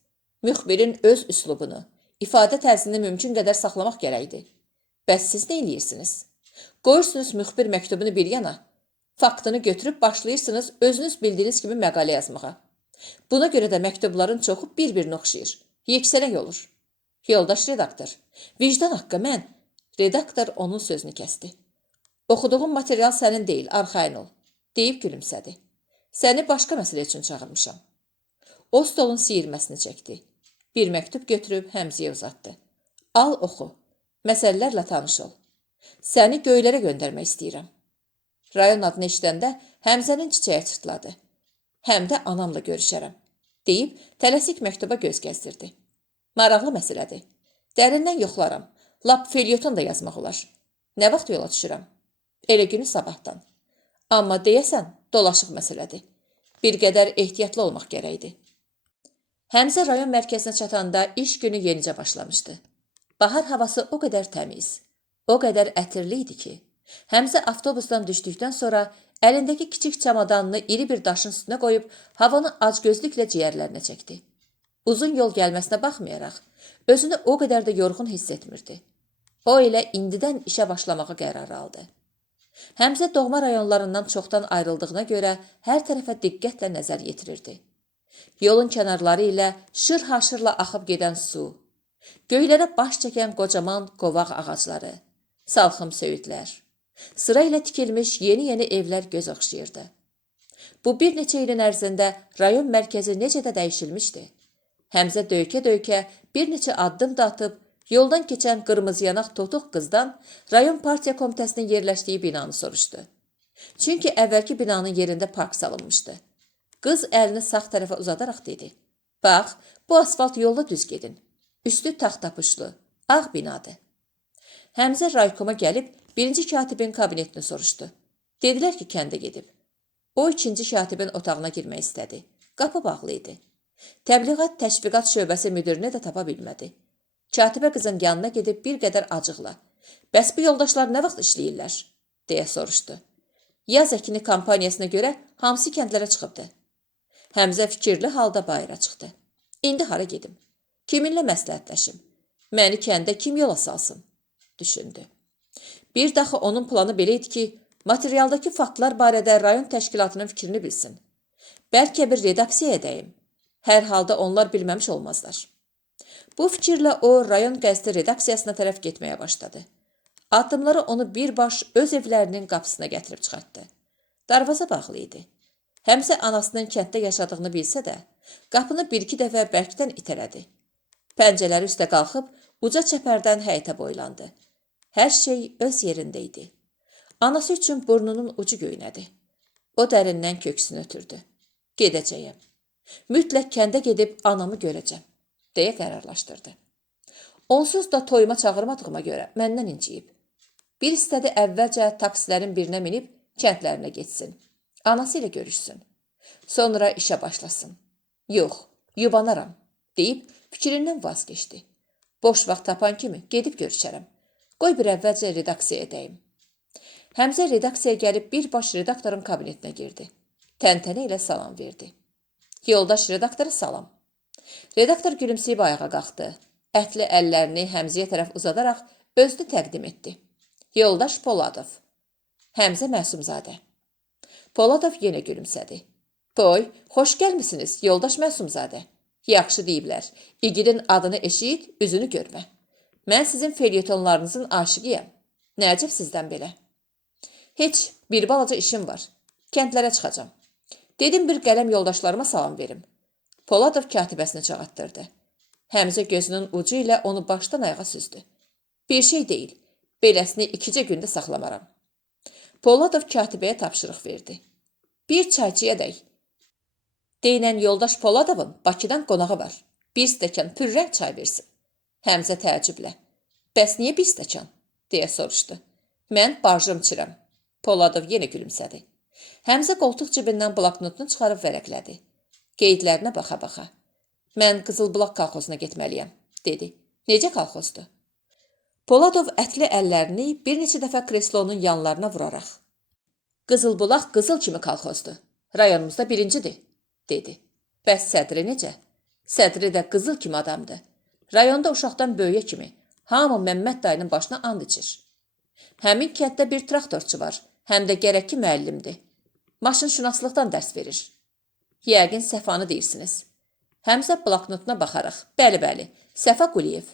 Müxbirin öz üslubunu, ifadə tərzini mümkün qədər saxlamaq gərəkdir. Bəs siz nə eləyirsiniz? Qoyursunuz müxbir məktubunu bir yana, faktını götürüb başlayırsınız özünüz bildiyiniz kimi məqalə yazmağa. Buna görə də məktubların çoxu bir-birinə oxşayır. Yeksənək olur. Yoldaş redaktor, vicdan haqqı mən. Redaktor onun sözünü kəsdi. Oxuduğum material sənin deyil, arxayın ol, deyib gülümsədi. Səni başqa məsələ üçün çağırmışam. O stolun siyirməsini çəkdi. Bir məktub götürüb Həmzəyə uzatdı. Al, oxu. Məsələlərlə tanış ol. Səni göylərə göndərmək istəyirəm. Rayon adını eşidəndə Həmzənin çiçəyə çırtladı. Həm də anamla görüşərəm, deyib tələsik məktuba göz gəzdirdi. Maraqlı məsələdir. Dərindən yoxlaram. Lap felyoton da yazmaq olar. Nə vaxt yola düşürəm? Elə günü sabahdan. Amma deyəsən dolaşıq məsələdir. Bir qədər ehtiyatlı olmaq gərəkdir. Həmzə rayon mərkəzinə çatanda iş günü yenicə başlamışdı. Bahar havası o qədər təmiz, o qədər ətirli idi ki, Həmzə avtobusdan düşdükdən sonra əlindəki kiçik çamadanını iri bir daşın üstünə qoyub havanı acgözlüklə ciyərlərinə çəkdi. Uzun yol gəlməsinə baxmayaraq, özünü o qədər də yorğun hiss etmirdi. O elə indidən işə başlamağa qərar aldı. Həmzə doğma rayonlarından çoxdan ayrıldığına görə hər tərəfə diqqətlə nəzər yetirirdi. Yolun kənarları ilə şır-haşırla axıb gedən su, göylərə baş çəkən qocaman qovaq ağacları, salxım söyüdlər, sıra ilə tikilmiş yeni-yeni evlər göz oxşayırdı. Bu bir neçə ilin ərzində rayon mərkəzi necə də dəyişilmişdi. Həmzə döykə-döykə bir neçə addım da atıb, yoldan keçən qırmızı yanaq totuq qızdan rayon partiya komitəsinin yerləşdiyi binanı soruşdu. Çünki əvvəlki binanın yerində park salınmışdı. Qız əlini sağ tərəfə uzadaraq dedi. Bax, bu asfalt yolla düz gedin. Üstü taxtapuşlu, ağ binadır. Həmzə raykoma gəlib birinci katibin kabinetini soruşdu. Dedilər ki, kəndə gedib. O ikinci katibin otağına girmək istədi. Qapı bağlı idi. Təbliğat təşviqat şöbəsi müdirini də tapa bilmədi. katibə qızın yanına gedib bir qədər acıqla. Bəs bu yoldaşlar nə vaxt işləyirlər? Deyə soruşdu. Yaz əkini kampaniyasına görə hamısı kəndlərə çıxıbdı. Həmzə fikirli halda bayıra çıxdı. İndi hara gedim? Kiminlə məsləhətləşim? Məni kəndə kim yola salsın? Düşündü. Bir daxı onun planı belə idi ki, materialdakı faktlar barədə rayon təşkilatının fikrini bilsin. Bəlkə bir redaksiya edəyim. Hər halda onlar bilməmiş olmazlar. Bu fikirlə o, rayon qəzeti redaksiyasına tərəf getməyə başladı. Addımları onu birbaş öz evlərinin qapısına gətirib çıxartdı. Darvaza bağlı idi. Həmzə anasının kənddə yaşadığını bilsə də, qapını bir-iki dəfə bərkdən itələdi. Pəncələri üstə qalxıb, uca çəpərdən həyətə boylandı. Hər şey öz yerində idi. Anası üçün burnunun ucu göynədi. O dərindən köksünü ötürdü. Gedəcəyəm. Mütləq kəndə gedib anamı görəcəm, deyə qərarlaşdırdı. Onsuz da toyuma çağırmadığıma görə məndən inciyib. Bir istədi əvvəlcə taksilərin birinə minib kəndlərinə getsin. Anası ilə görüşsün. Sonra işə başlasın. Yox, yubanaram, deyib fikrindən vazgeçdi. Boş vaxt tapan kimi gedib görüşərəm. Qoy bir əvvəlcə redaksiya edəyim. Həmzə redaksiyaya gəlib birbaş redaktorun kabinetinə girdi. Təntənə ilə salam verdi. Yoldaş redaktora salam. Redaktor gülümsəyib ayağa qalxdı. Ətli əllərini Həmzəyə tərəf uzadaraq özünü təqdim etdi. Yoldaş Poladov. Həmzə Məsumzadə. Poladov yenə gülümsədi. Toy, xoş gəlmisiniz, yoldaş Məsumzadə. Yaxşı deyiblər. İgidin adını eşit, üzünü görmə. Mən sizin felyetonlarınızın aşıqıyam. Nəcib sizdən belə. Heç, bir balaca işim var. Kəndlərə çıxacam. Dedim bir qələm yoldaşlarıma salam verim. Poladov katibəsini çağatdırdı. Həmzə gözünün ucu ilə onu başdan ayağa süzdü. Bir şey deyil, beləsini 2 gündə saxlamaram. Poladov katibəyə tapşırıq verdi. Bir çayçıya dəy. Deyinən yoldaş Poladovun Bakıdan qonağı var. Bir stəkan pürrəng çay versin. Həmzə təəccüblə. Bəs niyə bir stəkan? Deyə soruşdu. Mən barjım içirəm. Poladov yenə gülümsədi. Həmzə qoltuq cibindən bloknotunu çıxarıb vərəqlədi. Qeydlərinə baxa-baxa. Mən Qızılbulaq kolxozuna getməliyəm, dedi. Necə kolxozdur? Poladov ətli əllərini bir neçə dəfə kreslonun yanlarına vuraraq. Qızılbulaq qızıl kimi kolxozdur. Rayonumuzda birincidir, dedi. Bəs sədri necə? Sədri də qızıl kimi adamdır. Rayonda uşaqdan böyüyə kimi hamı Məmməd dayının başına and içir. Həmin kənddə bir traktorçu var, həm də gərəkki müəllimdir. Maşınşünaslıqdan dərs verir. Yəqin Səfanı deyirsiniz. Həmzə bloknotuna baxaraq, bəli, Səfa Quliyev,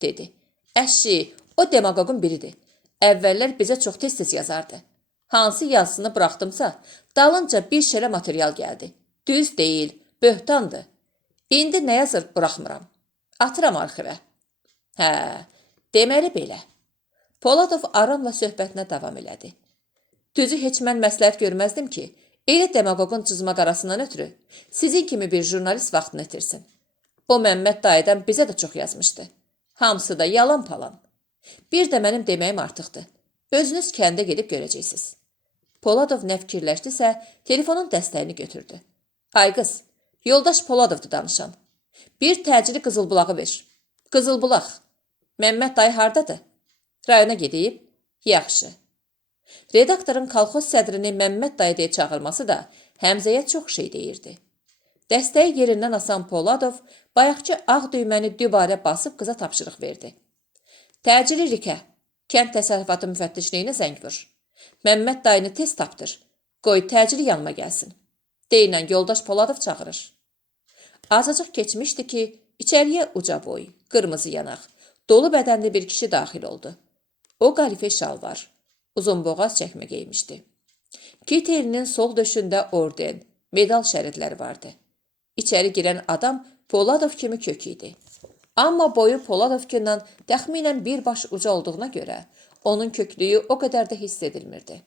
dedi. Əşşi, o demagogun biridir. Əvvəllər bizə çox tez-tez yazardı. Hansı yazısını buraxdımsa, dalınca bir şərə material gəldi. Düz deyil, böhtandır. İndi nə yazır buraxmıram. Atıram arxivə. Hə, deməli belə. Poladov aramla söhbətinə davam elədi. Düzü heç mən məsləhət görməzdim ki, elə demagogun cızmaq arasından ötürü sizin kimi bir jurnalist vaxtını itirsin. O Məmməd dayıdan bizə də çox yazmışdı. Hamısı da yalan palan. Bir də mənim deməyim artıqdır. Özünüz kəndə gedib görəcəksiniz. Poladov nə fikirləşdisə, telefonun dəstəyini götürdü. Ay qız, yoldaş Poladovdur danışan. Bir təcili Qızılbulağı ver. Qızılbulaq. Məmməd dayı hardadır? Rayona gedib? Yaxşı. Redaktorun kolxoz sədrini Məmməd dayı deyə çağırması da Həmzəyə çox şey deyirdi. Dəstəyi yerindən asan Poladov bayaqçı ağ düyməni dübarə basıb qıza tapşırıq verdi. Təcili Rikə, kənd təsərrüfatı müfəttişliyinə zəng vur. Məmməd dayını tez tapdır. Qoy təcili yanıma gəlsin. Deyinən yoldaş Poladov çağırır. Azacıq keçmişdi ki, içəriyə uca boy, qırmızı yanaq, dolu bədənli bir kişi daxil oldu. O qalife şalvar, uzun boğaz çəkmə geymişdi. Kitelinin sol döşündə orden, medal şəridləri vardı. İçəri girən adam Poladov kimi kök idi. Amma boyu Poladovkindən təxminən bir baş uca olduğuna görə onun köklüyü o qədər də hiss edilmirdi.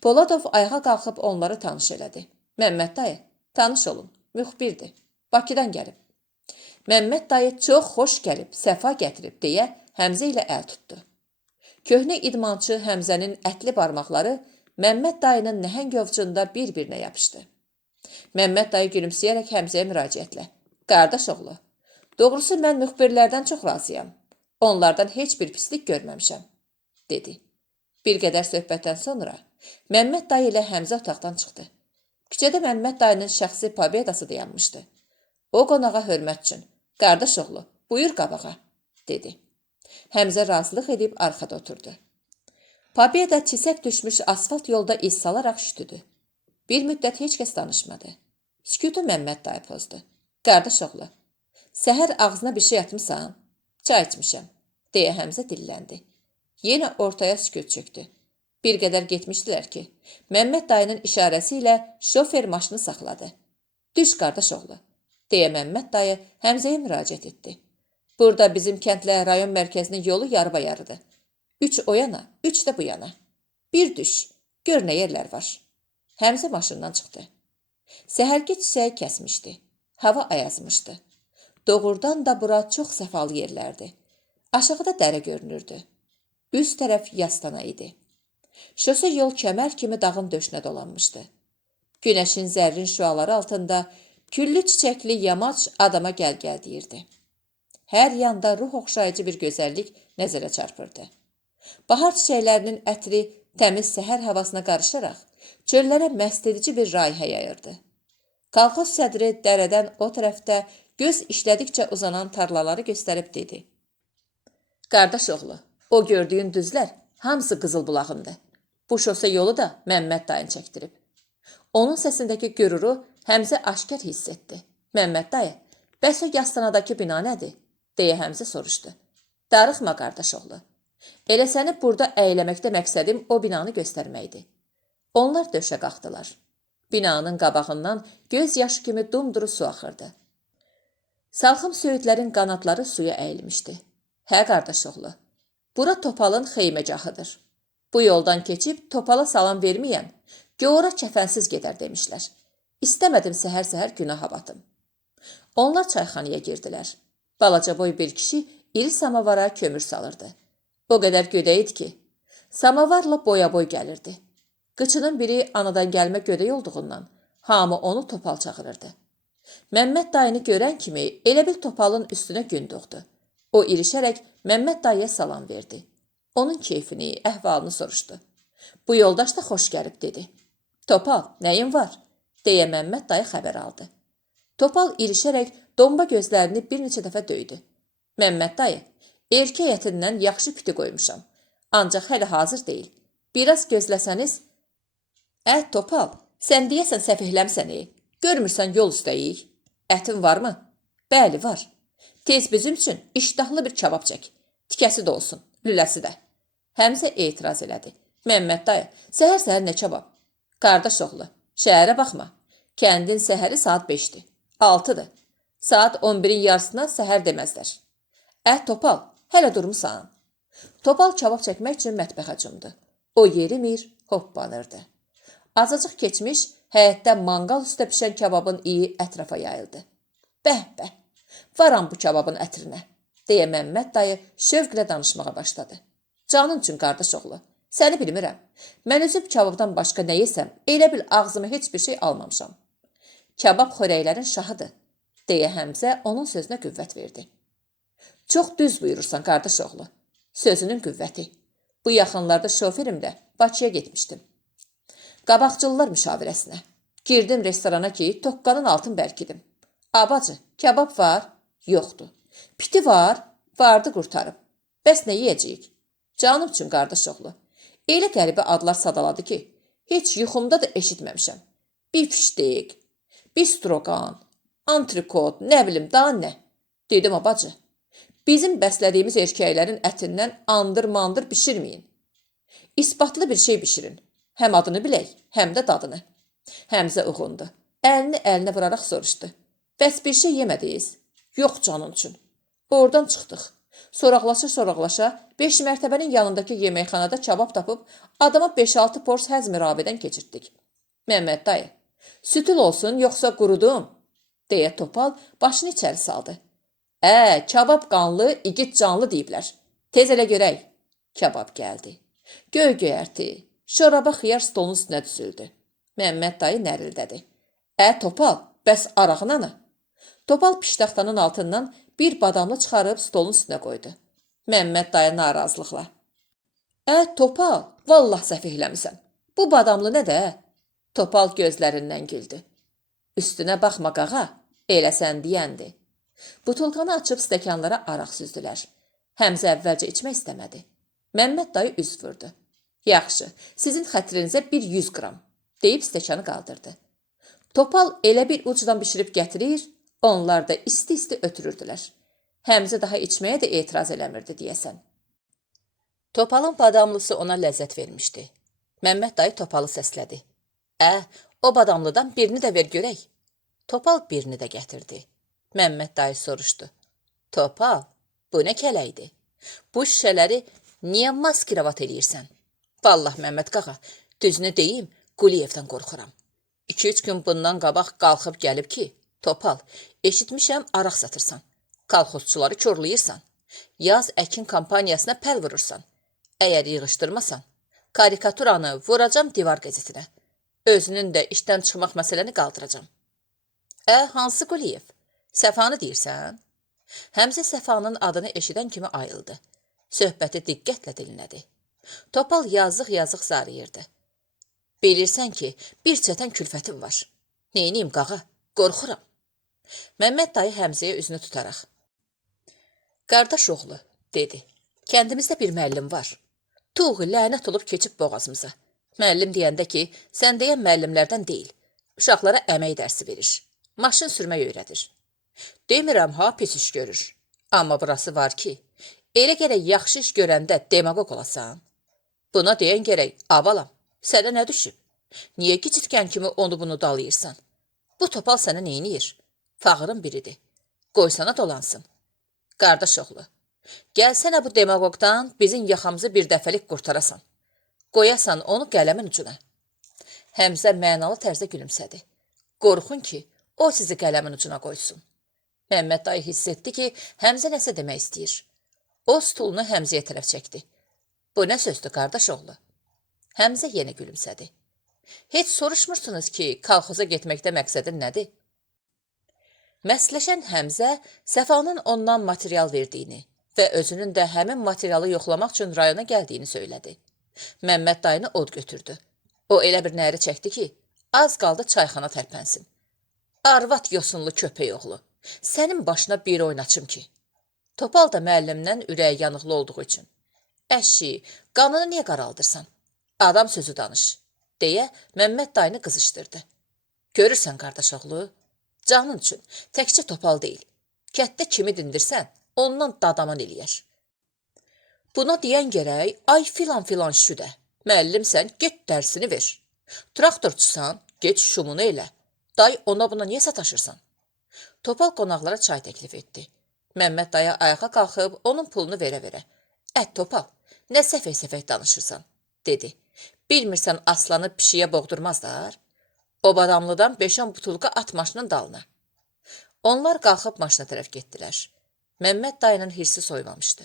Poladov ayağa qalxıb onları tanış elədi. Məmməd dayı, tanış olun, müxbirdir, Bakıdan gəlib. Məmməd dayı çox xoş gəlib, səfa gətirib deyə Həmzə ilə əl tutdu. Köhnə idmançı Həmzənin ətli barmaqları Məmməd dayının nəhəng ovcunda bir-birinə yapışdı. Məmməd dayı gülümsəyərək Həmzəyə müraciətlə. Qardaş oğlu, Doğrusu mən müxbirlərdən çox razıyam. Onlardan heç bir pislik görməmişəm, dedi. Bir qədər söhbətdən sonra Məmməd dayı ilə Həmzə otaqdan çıxdı. Küçədə Məmməd dayının şəxsi pobedası dayanmışdı. O qonağa hörmət üçün, qardaş oğlu, buyur qabağa, dedi. Həmzə razılıq edib arxada oturdu. Pobeda çisək düşmüş asfalt yolda iz salaraq şütüdü. Bir müddət heç kəs danışmadı. Sükutu Məmməd dayı pozdu. Qardaş oğlu, səhər ağzına bir şey atmısan? Çay içmişəm, deyə Həmzə dilləndi. Yenə ortaya sükut çöktü. Bir qədər getmişdilər ki, Məmməd dayının işarəsi ilə şofer maşını saxladı. Düş qardaş oğlu, deyə Məmməd dayı Həmzəyə müraciət etdi. Burada bizim kəndlə rayon mərkəzinin yolu yarıba yarıdır. 3 o yana, 3 də bu yana. Bir düş, gör nə yerlər var. Həmzə maşından çıxdı. Səhərki çiçəyi kəsmişdi. Hava ayazmışdı. Doğrudan da bura çox səfalı yerlərdi. Aşağıda dərə görünürdü. Üst tərəf yastana idi. Şose yol kəmər kimi dağın döşünə dolanmışdı. Günəşin zərrin şüaları altında küllü çiçəkli yamaç adama gəl-gəl deyirdi. Hər yanda ruh oxşayıcı bir gözəllik nəzərə çarpırdı. Bahar çiçəklərinin ətri təmiz səhər havasına qarışaraq çöllərə məst edici bir rayihə yayırdı. Kolxoz sədri dərədən o tərəfdə göz işlədikcə uzanan tarlaları göstərib dedi. Qardaş oğlu, o gördüyün düzlər hamısı Qızılbulağındır. Bu şose yolu da Məmməd dayın çəkdirib. Onun səsindəki qüruru Həmzə aşkar hiss etdi. Məmməd dayı, bəs o yastanadakı bina nədir? Deyə Həmzə soruşdu. Darıxma qardaş oğlu. Elə səni burada əyləməkdə məqsədim o binanı göstərməkdir. Onlar döşə qalxdılar. Binanın qabağından göz yaşı kimi dumduru su axırdı. Salxım söyüdlərin qanadları suya əyilmişdi. Hə qardaş oğlu, bura Topalın xeyməcahıdır. Bu yoldan keçib Topala salam verməyən, gora kəfənsiz gedər demişlər. İstəmədim səhər-səhər günaha batım. Onlar çayxanaya girdilər. Balaca boy bir kişi iri samavara kömür salırdı. O qədər gödək idi ki, samavarla boya-boy gəlirdi. Qıçının biri anadan gəlmə gödək olduğundan hamı onu Topal çağırırdı. Məmməd dayını görən kimi elə bil Topalın üstünə gün doğdu. O irişərək Məmməd dayıya salam verdi. Onun keyfini, əhvalını soruşdu. Bu yoldaş da xoş gəlib, dedi. Topal, nəyin var? Deyə Məmməd dayı xəbər aldı. Topal irişərək domba gözlərini bir neçə dəfə döydü. Məmməd dayı, erkək ətindən yaxşı pütü qoymuşam. Ancaq hələ hazır deyil. Biraz gözləsəniz... Topal, sən deyəsən səfihləmsən, görmürsən yol üstəyik. Ətin varmı? Bəli, var. Tez bizim üçün iştahlı bir kabab çək. Tikəsi də olsun, lüləsi də. Həmzə etiraz elədi. Məmməd dayı, səhər-səhər nə kabab? Qardaş oğlu, şəhərə baxma. Kəndin səhəri saat 5-dir, 6-dır. Saat 11-in yarısına səhər deməzlər. Topal, hələ durmusan. Topal kabab çəkmək üçün mətbəxə cumdu. O yerimir, hoppanırdı. Azacıq keçmiş, həyətdə manqal üstə pişən kababın iyi ətrafa yayıldı. Bəh, varam bu kababın ətrinə, deyə Məmməd dayı şövqlə danışmağa başladı. Canın üçün qardaş oğlu, səni bilmirəm. Mən özüm kababdan başqa nə yesəm, elə bil ağzıma heç bir şey almamışam. Kabab xörəklərin şahıdır, deyə Həmzə onun sözünə qüvvət verdi. Çox düz buyurursan qardaş oğlu, sözünün qüvvəti. Bu yaxınlarda şoferimdə Bakıya getmişdim. Qabaqcılılar müşavirəsinə. Girdim restorana ki, toqqanın altın bərkidim. Abacı, kabab var? Yoxdur. Piti var? Vardı qurtarıb. Bəs nə yeyəcəyik? Canım üçün qardaş oğlu. Elə qəribə adlar sadaladı ki, heç yuxumda da eşitməmişəm. Bifşteyk, bistroqan, antrikot, nə bilim, daha nə? Dedim abacı, bizim bəslədiyimiz erkəklərin ətindən andır-mandır bişirməyin. İsbatlı bir şey bişirin. Həm adını bilək, həm də dadını. Həmzə uğundu. Əlini əlinə vuraraq soruşdu. Bəs bir şey yemədiniz? Yox canın üçün. Oradan çıxdıq. Soraqlaşa 5 mərtəbənin yanındakı yeməkxanada kabab tapıb adama 5-6 pors həzm rabidən keçirtdik. Məmməd dayı, sütül olsun yoxsa qurudum? Deyə Topal başını içəri saldı. Kabab qanlı, igid canlı deyiblər. Tez elə görək. Kabab gəldi. Göy-göyərti, şoraba xiyar stolun üstünə düzüldü. Məmməd dayı nərildədi. Topal, bəs arağın anı? Topal piştaxtanın altından bir badamlı çıxarıb stolun üstünə qoydu. Məmməd dayı narazılıqla. Topal, vallah səhv eləmisən. Bu badamlı nə də? Topal gözlərindən güldü. Üstünə baxma qağa, elə sən deyəndir. Butulkanı açıb stəkanlara araq süzdülər. Həmzə əvvəlcə içmək istəmədi. Məmməd dayı üz vurdu. Yaxşı, sizin xətrinizə bir 100 qram, deyib stəkanı qaldırdı. Topal elə bir ucdan bişirib gətirir, onlar da isti-isti ötürürdülər. Həmzə daha içməyə də etiraz eləmirdi deyəsən. Topalın badamlısı ona ləzzət vermişdi. Məmməd dayı Topalı səslədi. O badamlıdan birini də ver görək. Topal birini də gətirdi. Məmməd dayı soruşdu. Topal, bu nə kələkdir? Bu şişələri niyə maskiravat eləyirsən? Vallah Məmməd qağa, düzünü deyim, Quliyevdən qorxuram. 2-3 gün bundan qabaq qalxıb gəlib ki, Topal, eşitmişəm araq satırsan. Kolxozçuları körləyirsən. Yaz əkin kampaniyasına pəl vurursan. Əgər yığışdırmasan, karikaturanı vuracam divar qəzetinə. Özünün də işdən çıxmaq məsələni qaldıracam. Hansı Quliyev? Səfanı deyirsən? Həmzə Səfanın adını eşidən kimi ayıldı. Söhbəti diqqətlə dinlədi. Topal yazıq-yazıq zarıyırdı. Bilirsən ki, bir çətən külfətim var. Neyniyim qağa? Qorxuram. Məmməd dayı Həmzəyə üzünü tutaraq. Qardaş oğlu, dedi. Kəndimizdə bir müəllim var. Tuğ, lənət olub keçib boğazımıza. Müəllim deyəndə ki, sən deyən müəllimlərdən deyil. Uşaqlara əmək dərsi verir. Maşın sürmək öyrədir. Demirəm ha pis iş görür. Amma burası var ki, elə gərək yaxşı iş görəndə demagog olasan. Buna deyən gərək, avalam, sənə nə düşüb? Niyə gicitkən kimi onu bunu dalayırsan? Bu Topal sənə neyniyir? Fağırın biridir. Qoysana dolansın. Qardaş oğlu, gəlsənə bu demagogdan bizim yaxamızı bir dəfəlik qurtarasan. Qoyasan onu qələmin ucuna. Həmzə mənalı tərzdə gülümsədi. Qorxun ki, o sizi qələmin ucuna qoysun. Məmməd dayı hiss etdi ki, Həmzə nəsə demək istəyir. O stulunu Həmzəyə tərəf çəkdi. Bu nə sözdür, qardaş oğlu? Həmzə yenə gülümsədi. Heç soruşmursunuz ki, kolxoza getməkdə məqsədin nədir? Məsləşən Həmzə Səfanın ondan material verdiyini və özünün də həmin materialı yoxlamaq üçün rayona gəldiyini söylədi. Məmməd dayını od götürdü. O elə bir nəhəri çəkdi ki, az qaldı çayxana tərpənsin. Arvat yosunlu köpək oğlu, sənin başına bir oynaçım ki. Topal da müəllimdən ürəyi yanıqlı olduğu üçün. Əşi, qanını niyə qaraldırsan? Adam sözü danış, deyə Məmməd dayını qızışdırdı. Görürsən, qardaş oğlu, canın üçün təkcə Topal deyil. Kətdə kimi dindirsən, ondan dadaman eləyər. Buna deyən gərək, ay filan şüdə, müəllimsən, get dərsini ver. Traktorçusan, get şumunu elə. Day ona buna niyə sataşırsan? Topal qonaqlara çay təklif etdi. Məmməd daya ayağa qalxıb onun pulunu verə-verə. Topal, nə səfək-səfək danışırsan, dedi. Bilmirsən aslanı pişiyə boğdurmazlar. O badamlıdan 5-10 butulka at maşının dalına. Onlar qalxıb maşına tərəf getdilər. Məmməd dayının hirsi soymamışdı.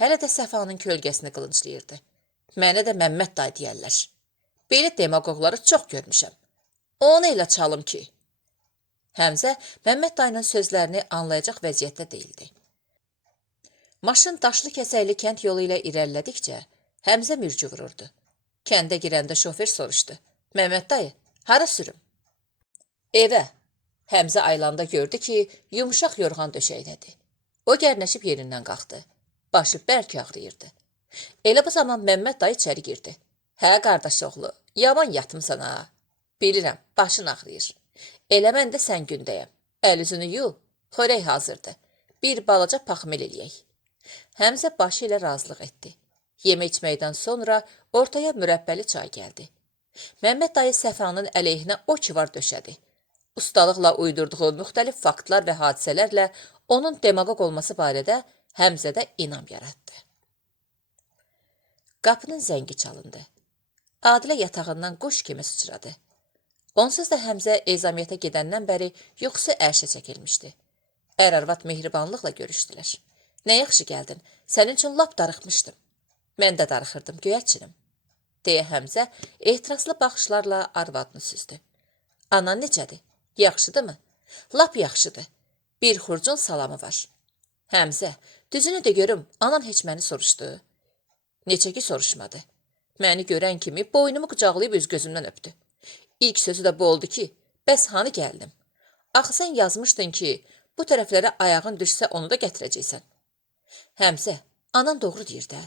Hələ də Səfanın kölgəsini qılınclayırdı. Mənə də Məmməd dayı deyərlər. Belə demagogları çox görmüşəm. Onu elə çalım ki. Həmzə Məmməd dayının sözlərini anlayacaq vəziyyətdə deyildi. Maşın daşlı kəsəkli kənd yolu ilə irəlilədikcə Həmzə mürcü vururdu. Kəndə girəndə şofer soruşdu. Məmməd dayı, hara sürüm? Evə. Həmzə aylanda gördü ki, yumuşaq yorğan döşəkdədir. O gərnəşib yerindən qalxdı. Başı bərk ağrıyırdı. Elə bu zaman Məmməd dayı içəri girdi. Hə, qardaş oğlu, yaman yatmısan ha. Bilirəm, başın ağrıyır. Elə mən də sən gündəyəm. Əl-üzünü yul, xörək hazırdır. Bir balaca paxmel eləyək. Həmzə başı ilə razılıq etdi. Yemək içməkdən sonra ortaya mürəbbəli çay gəldi. Məmməd dayı Səfanın əleyhinə o ki var döşədi. Ustalıqla uydurduğu müxtəlif faktlar və hadisələrlə onun demagog olması barədə Həmzədə inam yaratdı. Qapının zəngi çalındı. Adilə yatağından quş kimi sıçradı. Onsuz da Həmzə ezamiyyətə gedəndən bəri yuxusu ərşə çəkilmişdi. Ər-arvad mehribanlıqla görüşdülər. Nə yaxşı gəldin, sənin üçün lap darıxmışdım. Mən də darıxırdım, göyərçinim, deyə Həmzə ehtiraslı baxışlarla arvadını süzdü. Anan necədir? Yaxşıdır mı? Lap yaxşıdır. Bir xurcun salamı var. Həmzə, düzünü də görüm, anan heç məni soruşdu. Neçə ki soruşmadı. Məni görən kimi boynumu qucaqlayıb üz gözümdən öpdü. İlk sözü də bu oldu ki, bəs hanı gəldim? Axı sən yazmışdın ki, bu tərəflərə ayağın düşsə onu da gətirəcəksən. Həmzə, anan doğru deyir də.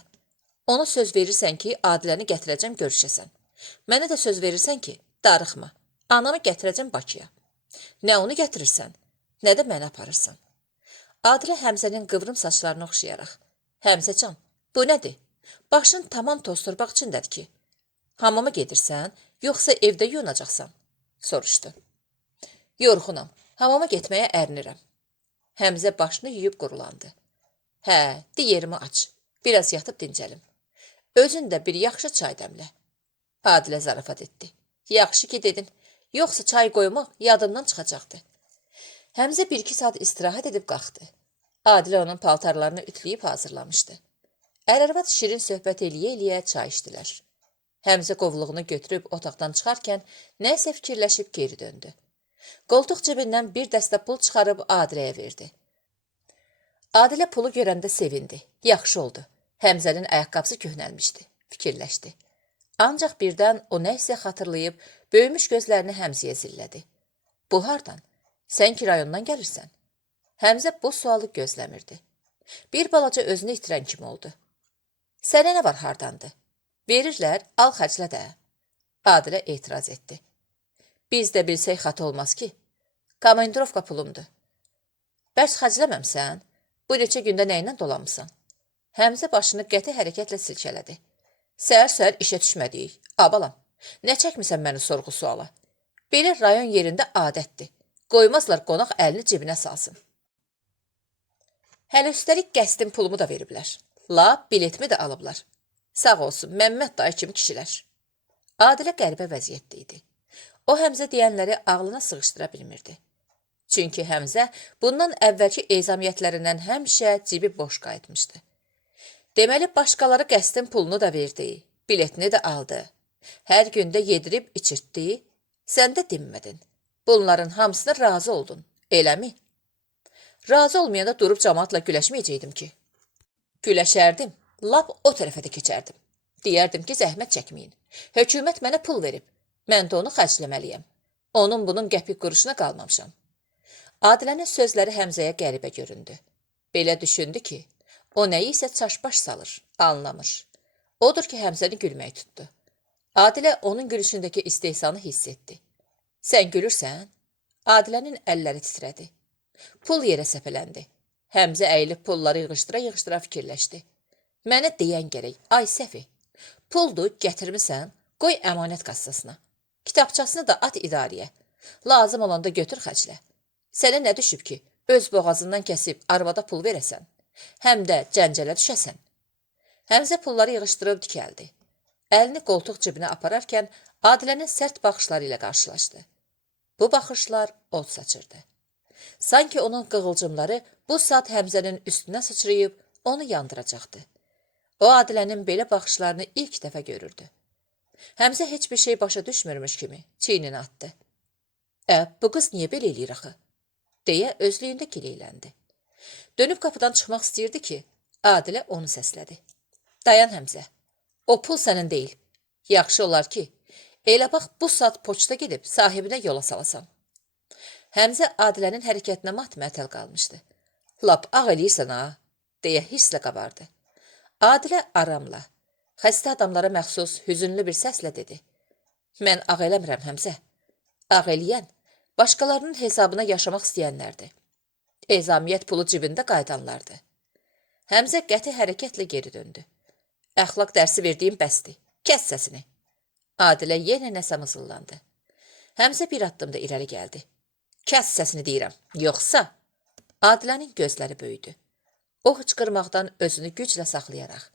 Ona söz verirsən ki, Adiləni gətirəcəm görüşəsən. Mənə də söz verirsən ki, darıxma, anamı gətirəcəm Bakıya. Nə onu gətirirsən, nə də məni aparırsan. Adilə Həmzənin qıvrım saçlarını oxşayaraq. Həmzəcan, bu nədir? Başın tamam toz torpaq içindədir ki. Hamama gedirsən, yoxsa evdə yuyunacaqsan? Soruşdu. Yorğunam, hamama getməyə ərinirəm. Həmzə başını yuyub qurulandı. Hə, yerimi aç, biraz yatıb dincəlim. Özün də bir yaxşı çay dəmlə. Adilə zarafat etdi. Yaxşı ki dedin, yoxsa çay qoymaq yadımdan çıxacaqdı. Həmzə 1-2 saat istirahət edib qalxdı. Adilə onun paltarlarını ütləyib hazırlamışdı. Ər-arvad şirin söhbət eləyə-eləyə çay içdilər. Həmzə qovluğunu götürüb otaqdan çıxarkən nəsə fikirləşib geri döndü. Qoltuq cibindən bir dəstə pul çıxarıb Adiləyə verdi. Adilə pulu görəndə sevindi. Yaxşı oldu. Həmzənin ayaqqabısı köhnəlmişdi, fikirləşdi. Ancaq birdən o nəsə xatırlayıb, böyümüş gözlərini Həmzəyə zillədi. Bu hardan? Sən ki rayondan gəlirsən? Həmzə bu sualı gözləmirdi. Bir balaca özünü itirən kimi oldu. Sənə nə var hardandı? Verirlər, al xərclə də. Adilə etiraz etdi. Biz də bilsək xat olmaz ki. Komandirovka pulumdur. Bəs xərcləməmsən? Bu neçə gündə nə ilə dolanmısan? Həmzə başını qəti hərəkətlə silkələdi. Səhər-səhər işə düşmədiyik. Abalam, nə çəkmisən məni sorğu suala? Belə rayon yerində adətdir. Qoymazlar qonaq əlini cibinə salsın. Hələ üstəlik qəstin pulumu da veriblər. Lap biletimi də alıblar. Sağ olsun, Məmməd dayı kimi kişilər. Adilə qəribə vəziyyətdə idi. O Həmzə deyənləri ağlına sığışdıra bilmirdi. Çünki Həmzə bundan əvvəlki ezamiyyətlərindən həmişə cibi boş qayıtmışdı. Deməli, başqaları qəstin pulunu da verdi, biletini də aldı. Hər gündə yedirib içirtdi, sən də dinmədin. Bunların hamısına razı oldun, eləmi? Razı olmayanda durub cəmaatla güləşməyəcəkdim ki. Güləşərdim, lap o tərəfə də keçərdim. Deyərdim ki, zəhmət çəkməyin. Hökumət mənə pul verib, mən də onu xərcləməliyəm. Onun bunun qəpik quruşuna qalmamışam. Adilənin sözləri Həmzəyə qəribə göründü. Belə düşündü ki, o nəyi isə çaşbaş salır, anlamır. Odur ki, Həmzəni gülmək tutdu. Adilə onun gülüşündəki istehsanı hiss etdi. Sən gülürsən? Adilənin əlləri titrədi. Pul yerə səpələndi. Həmzə əyilib pulları yığışdıra-yığışdıra fikirləşdi. Mənə deyən gərək, ay səfi, puldur, gətirmisən, qoy əmanət kassasına. Kitabçasını da at idarəyə. Lazım olanda götür xərclə. Sənə nə düşüb ki, öz boğazından kəsib arvada pul verəsən, həm də cəncələ düşəsən. Həmzə pulları yığışdırıb dikəldi. Əlini qoltuq cibinə apararkən Adilənin sərt baxışları ilə qarşılaşdı. Bu baxışlar od saçırdı. Sanki onun qığılcımları bu saat Həmzənin üstünə sıçrayıb onu yandıracaqdı. O Adilənin belə baxışlarını ilk dəfə görürdü. Həmzə heç bir şey başa düşmürmüş kimi çiynini atdı. Bu qız niyə belə eləyir axı? Deyə özlüyündə kileyləndi. Dönüb qapıdan çıxmaq istəyirdi ki, Adilə onu səslədi. Dayan Həmzə, o pul sənin deyil. Yaxşı olar ki, elə bax bu saat poçta gedib sahibinə yola salasan. Həmzə Adilənin hərəkətinə mat-məətəl qalmışdı. Lap ağ eləyirsən ha, deyə hisslə qabardı. Adilə aramla, xəstə adamlara məxsus hüzünlü bir səslə dedi. Mən ağ eləmirəm Həmzə. Ağ eləyən, başqalarının hesabına yaşamaq istəyənlərdir. Ezamiyyət pulu cibində qaydanlardır. Həmzə qəti hərəkətlə geri döndü. Əxlaq dərsi verdiyim bəsdir, kəs səsini. Adilə yenə nəsə mızıllandı. Həmzə bir addımda irəli gəldi. Kəs səsini deyirəm, yoxsa? Adilənin gözləri böyüdü. O hıçqırmaqdan özünü güclə saxlayaraq.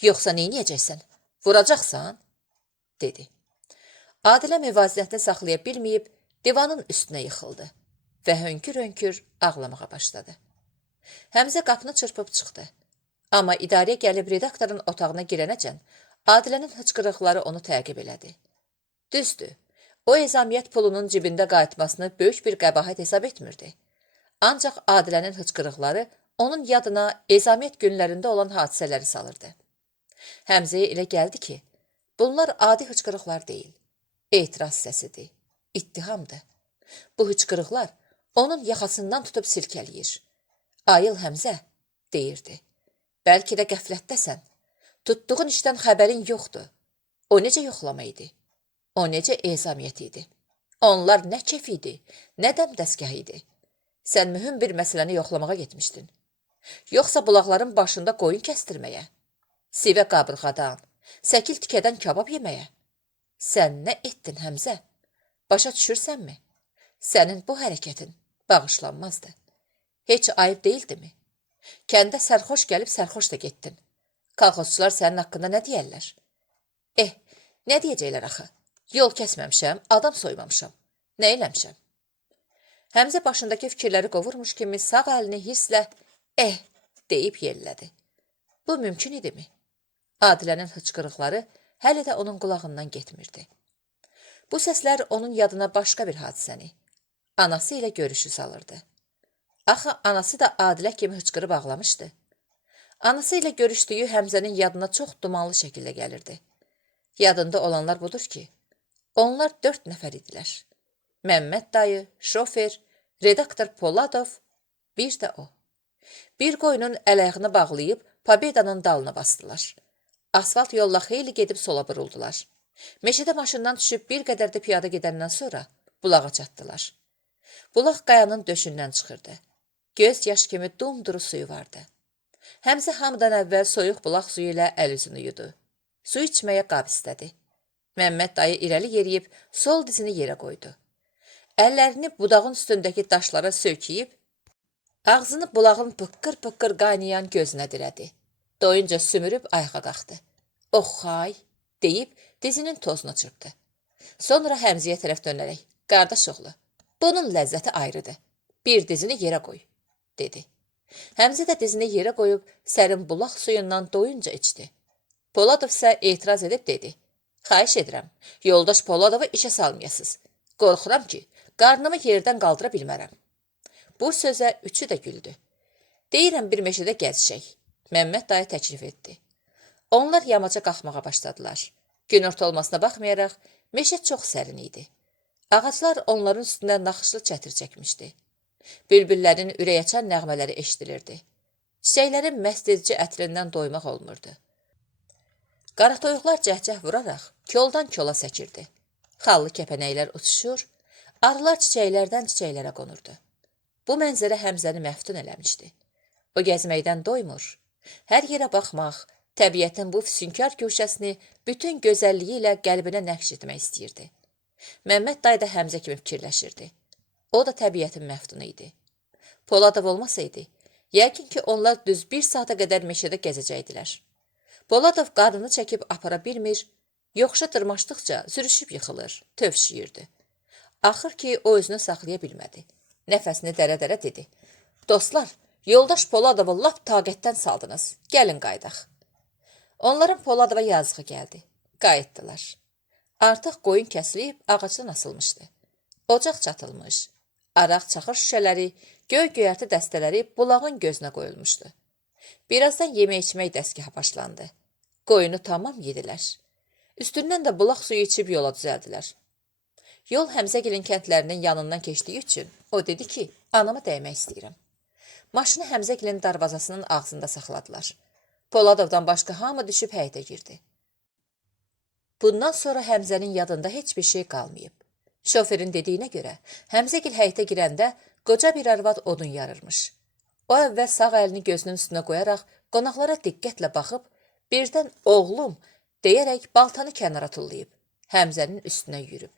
Yoxsa neyniyəcəksən? Vuracaqsan? Dedi. Adilə müvazinətini saxlaya bilməyib divanın üstünə yıxıldı və hönkür-hönkür ağlamağa başladı. Həmzə qapını çırpıb çıxdı. Amma idarəyə gəlib redaktorun otağına girənəcən Adilənin hıçqırıqları onu təqib elədi. Düzdür, o ezamiyyət pulunun cibində qayıtmasını böyük bir qəbahət hesab etmirdi. Ancaq Adilənin hıçqırıqları onun yadına ezamiyyət günlərində olan hadisələri salırdı. Həmzəyə elə gəldi ki, bunlar adi hıçqırıqlar deyil, etiraz səsidir, ittihamdır. Bu hıçqırıqlar onun yaxasından tutub silkələyir. Ayıl Həmzə, deyirdi. Bəlkə də qəflətdəsən. Tutduğun işdən xəbərin yoxdur. O necə yoxlama idi? O necə ezamiyyət idi? Onlar nə kef idi, nə dəm dəsgah idi. Sən mühüm bir məsələni yoxlamağa getmişdin. Yoxsa bulaqların başında qoyun kəstirməyə, sivə qabırğadan, səkil tikədən kabab yeməyə. Sən nə etdin Həmzə? Başa düşürsənmi? Sənin bu hərəkətin bağışlanmazdı. Heç ayıb deyildimi? Kəndə sərxoş gəlib sərxoş da getdin. Kolxozçular sənin haqqında nə deyərlər? Nə deyəcəklər axı? Yol kəsməmişəm, adam soymamışam. Nə eləmişəm? Həmzə başındakı fikirləri qovurmuş kimi sağ əlini hisslə deyib yellədi. Bu mümkün idimi? Adilənin hıçqırıqları hələ də onun qulağından getmirdi. Bu səslər onun yadına başqa bir hadisəni, anası ilə görüşü salırdı. Axı anası da Adilə kimi hıçqırıb ağlamışdı. Anası ilə görüşdüyü Həmzənin yadına çox dumanlı şəkildə gəlirdi. Yadında olanlar budur ki, onlar 4 nəfər idilər. Məmməd dayı, şofer, redaktor Poladov, bir də o. Bir qoyunun ələyağını bağlayıb Pobedanın dalına basdılar. Asfalt yolla xeyli gedib sola buruldular. Meşədə maşından düşüb bir qədər də piyada gedəndən sonra bulağa çatdılar. Bulaq qayanın döşündən çıxırdı. Göz yaş kimi dumduru suyu vardı. Həmzə hamıdan əvvəl soyuq bulaq suyu ilə əl-üzünü yudu. Su içməyə qab istədi. Məmməd dayı irəli yeriyib sol dizini yerə qoydu. Əllərini budağın üstündəki daşlara söykəyib, ağzını bulağın pıqqır-pıqqır qaynayan gözünə dirədi. Doyunca sümürüb ayağa qalxdı. Xay, deyib dizinin tozunu çırpdı. Sonra Həmzəyə tərəf dönərək, qardaş oğlu, bunun ləzzəti ayrıdır. Bir dizini yerə qoy, dedi. Həmzə də dizini yerə qoyub sərin bulaq suyundan doyunca içdi. Poladov isə etiraz edib dedi. Xahiş edirəm, yoldaş Poladovu işə salmayasınız. Qorxuram ki, qarnımı yerdən qaldıra bilmərəm. Bu sözə üçü də güldü. Deyirəm bir meşədə gəzişək. Məmməd dayı təklif etdi. Onlar yamaca qalxmağa başladılar. Günorta olmasına baxmayaraq, meşə çox sərin idi. Ağaclar onların üstünə naxışlı çətir çəkmişdi. Bülbüllərin ürəkaçan nəğmələri eşidilirdi. Çiçəklərin məstedici ətrindən doymaq olmurdu. Qaratoyuqlar cəhcəh vuraraq koldan kola səkirdi. Xallı kəpənəklər uçuşur, arılar çiçəklərdən çiçəklərə qonurdu. Bu mənzərə Həmzəni məftun eləmişdi. O gəzməkdən doymur, hər yerə baxmaq, təbiətin bu füsunkar köşəsini bütün gözəlliyi ilə qəlbinə nəqş etmək istəyirdi. Məmməd dayı da Həmzə kimi fikirləşirdi. O da təbiətin məftunu idi. Poladov olmasaydı, yəqin ki onlar düz 1 saata qədər meşədə gəzəcəkdilər. Poladov qarnını çəkib apara bilmir, yoxuşa dırmaşdıqca sürüşüb yıxılır, tövşüyürdü. Axır ki, o özünü saxlaya bilmədi. Nəfəsini dərə-dərə dedi. Dostlar, yoldaş Poladovu lap taqətdən saldınız, gəlin qaydaq. Onların Poladova yazığı gəldi, qayıtdılar. Artıq qoyun kəsilib ağacdan asılmışdı. Ocaq çatılmış, araq çaxır şüşələri, göy-göyərti dəstələri bulağın gözünə qoyulmuşdu. Birazdan yemək-içmək dəstgahı başlandı. Qoyunu tamam yedilər. Üstündən də bulaq suyu içib yola düzəldilər. Yol Həmzəgilin kəndlərinin yanından keçdiyi üçün o dedi ki, anamı dəymək istəyirəm. Maşını Həmzəgilin darvazasının ağzında saxladılar. Poladovdan başqa hamı düşüb həyətə girdi. Bundan sonra Həmzənin yadında heç bir şey qalmayıb. Şoferin dediyinə görə Həmzəgil həyətə girəndə qoca bir arvad odun yarırmış. O əvvəl sağ əlini gözünün üstünə qoyaraq qonaqlara diqqətlə baxıb, birdən oğlum deyərək baltanı kənara tullayıb, Həmzənin üstünə yürüb.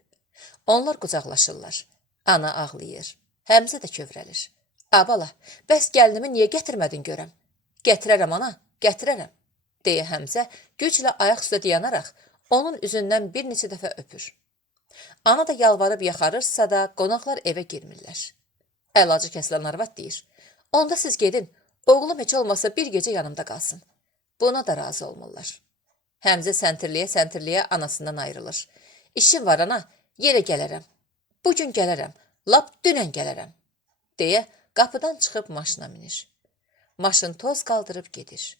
Onlar qucaqlaşırlar. Ana ağlayır. Həmzə də kövrəlir. Abala, bəs gəlinimi niyə gətirmədin görəm? Gətirərəm ana, gətirərəm, deyə Həmzə güclə ayaq üstə dayanaraq onun üzündən bir neçə dəfə öpür. Ana da yalvarıb yaxarırsa da qonaqlar evə girmirlər. Əlacı kəsilən arvad deyir. Onda siz gedin, oğlum heç olmasa bir gecə yanımda qalsın. Buna da razı olmurlar. Həmzə səntirliyə-səntirliyə anasından ayrılır. İşim var ana, yenə gələrəm. Bugün gələrəm, lap dünən gələrəm, deyə qapıdan çıxıb maşına minir. maşın toz qaldırıb gedir.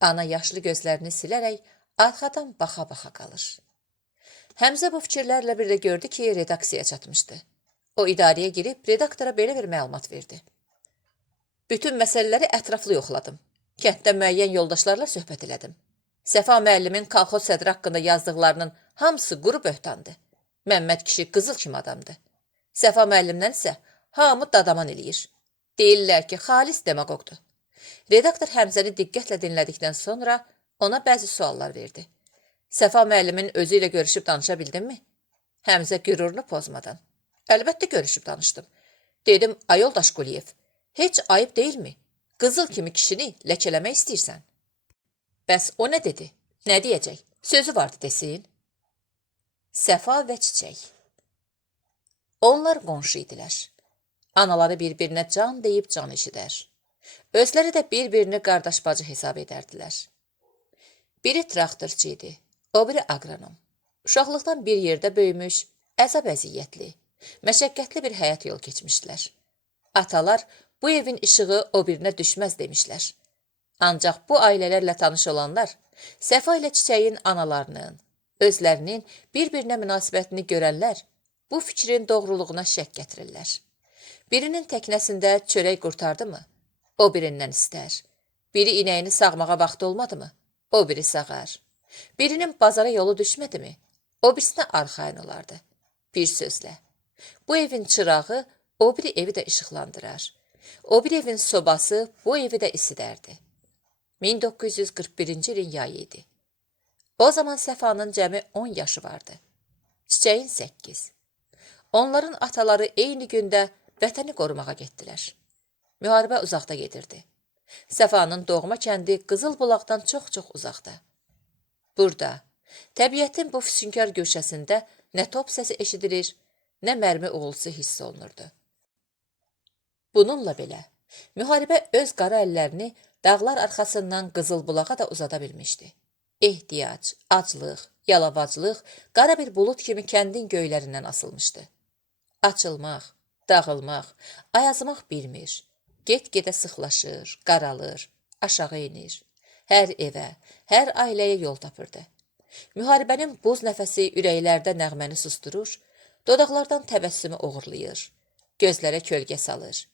Ana yaşlı gözlərini silərək arxadan baxa-baxa qalır. Həmzə bu fikirlərlə bir də gördü ki, redaksiyaya çatmışdı. O idarəyə girib redaktora belə bir məlumat verdi. Bütün məsələləri ətraflı yoxladım. Kənddə müəyyən yoldaşlarla söhbət elədim. Səfa müəllimin kolxoz sədri haqqında yazdıqlarının hamısı quru böhtandı. Məmməd kişi qızıl kimi adamdı. Səfa müəllimdən isə hamı dadaman eləyir. Deyirlər ki, xalis demagogdur. Redaktor Həmzəni diqqətlə dinlədikdən sonra ona bəzi suallar verdi. Səfa müəllimin özü ilə görüşüb danışa bildinmi? Həmzə qürurunu pozmadan. Əlbəttə görüşüb danışdım. Dedim, ayol Daşquliyev, heç ayıb deyilmi? Qızıl kimi kişini ləkələmək istəyirsən. Bəs o nə dedi? Nə deyəcək? Sözü vardı desin. Səfa və Çiçək. Onlar qonşu idilər. Anaları bir-birinə can deyib can eşidər. Özləri də bir-birini qardaş-bacı hesab edərdilər. Biri traktorçu idi, o biri aqronom. Uşaqlıqdan bir yerdə böyümüş, əzab-əziyyətli, məşəqqətli bir həyat yol keçmişdilər. Atalar bu evin işığı o birinə düşməz demişlər. Ancaq bu ailələrlə tanış olanlar Səfa ilə Çiçəyin analarının, özlərinin bir-birinə münasibətini görənlər bu fikrin doğruluğuna şək gətirirlər. Birinin təknəsində çörək qurtardı mı? O birindən istər. Biri inəyini sağmağa vaxtı olmadı mı? O biri sağar. Birinin bazara yolu düşmədi mi? O birisinə arxayın olardı. Bir sözlə, bu evin çırağı o biri evi də işıqlandırar. O bir evin sobası bu evi də isidərdi. 1941-ci ilin yayı idi. O zaman Səfanın cəmi 10 yaşı vardı. Çiçəyin 8. Onların ataları eyni gündə vətəni qorumağa getdilər. Müharibə uzaqda gedirdi. Səfanın doğma kəndi Qızılbulaqdan çox-çox uzaqda. Burada, təbiətin bu füsunkar güşəsində nə top səsi eşidilir, nə mərmi uğultusu hiss olunurdu. Bununla belə, müharibə öz qara əllərini dağlar arxasından Qızılbulağa da uzada bilmişdi. Ehtiyac, aclıq, yalavaclıq qara bir bulud kimi kəndin göylərindən asılmışdı. Açılmaq, dağılmaq, ayazmaq bilmir. Get-gedə sıxlaşır, qaralır, aşağı inir. Hər evə, hər ailəyə yol tapırdı. Müharibənin buz nəfəsi ürəklərdə nəğməni susturur, dodaqlardan təbəssümü oğurlayır, gözlərə kölgə salır.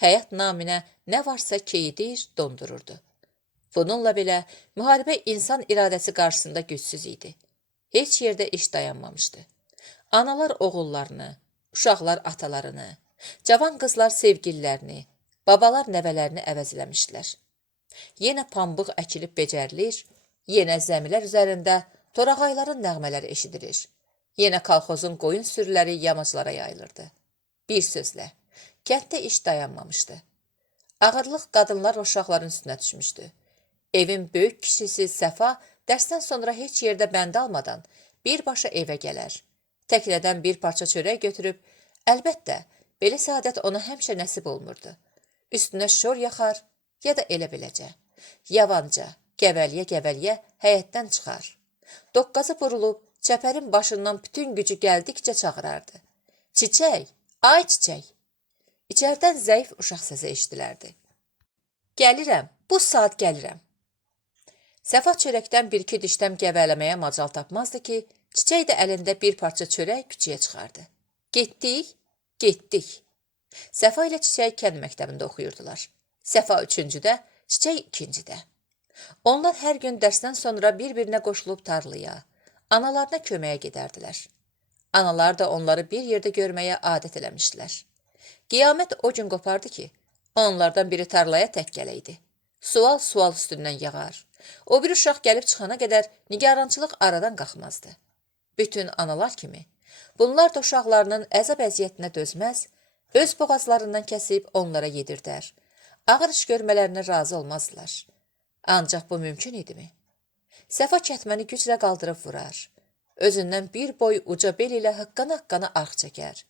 Həyat naminə nə varsa keyidir, dondururdu. Bununla belə, müharibə insan iradəsi qarşısında gücsüz idi. Heç yerdə iş dayanmamışdı. Analar oğullarını, uşaqlar atalarını, cavan qızlar sevgililərini, babalar nəvələrini əvəzləmişdilər. Yenə pambıq əkilib becərilir, yenə zəmilər üzərində torağayların nəğmələri eşidilir. Yenə kolxozun qoyun sürüləri yamaclara yayılırdı. Bir sözlə, kənddə iş dayanmamışdı. Ağırlıq qadınlar və uşaqların üstünə düşmüşdü. Evin böyük kişisi Səfa dərsdən sonra heç yerdə bənd almadan birbaşa evə gələr. Təklədən bir parça çörək götürüb, əlbəttə, belə səadət ona həmişə nəsib olmurdu. Üstünə şor yaxar, ya da elə beləcə. Yavanca, gəvəliyə-gəvəliyə həyətdən çıxar. Doqqazı vurulub, çəpərin başından bütün gücü gəldikcə çağırardı. Çiçək, ay çiçək. İçərdən zəif uşaq səsi eşidilərdi. Gəlirəm, bu saat gəlirəm. Səfa çörəkdən bir-iki dişdəm gəvələməyə macal tapmazdı ki, Çiçək də əlində bir parça çörək küçəyə çıxardı. Getdik, getdik. Səfa ilə Çiçək kənd məktəbində oxuyurdular. Səfa 3-cüdə, Çiçək 2-cidə. Onlar hər gün dərsdən sonra bir-birinə qoşulub tarlaya, analarına köməyə gedərdilər. Analar da onları bir yerdə görməyə adət eləmişdilər. Qiyamət o gün qopardı ki, onlardan biri tarlaya tək gələydi. Sual üstündən yağar. O bir uşaq gəlib çıxana qədər nigarançılıq aradan qalxmazdı. Bütün analar kimi, bunlar da uşaqlarının əzab-əziyyətinə dözməz, öz boğazlarından kəsib onlara yedirdər. Ağır iş görmələrinə razı olmazdılar. Ancaq bu mümkün idimi? Səfa kətməni güclə qaldırıb vurar. Özündən bir boy uca bel ilə hıqqana-hıqqana arx çəkər.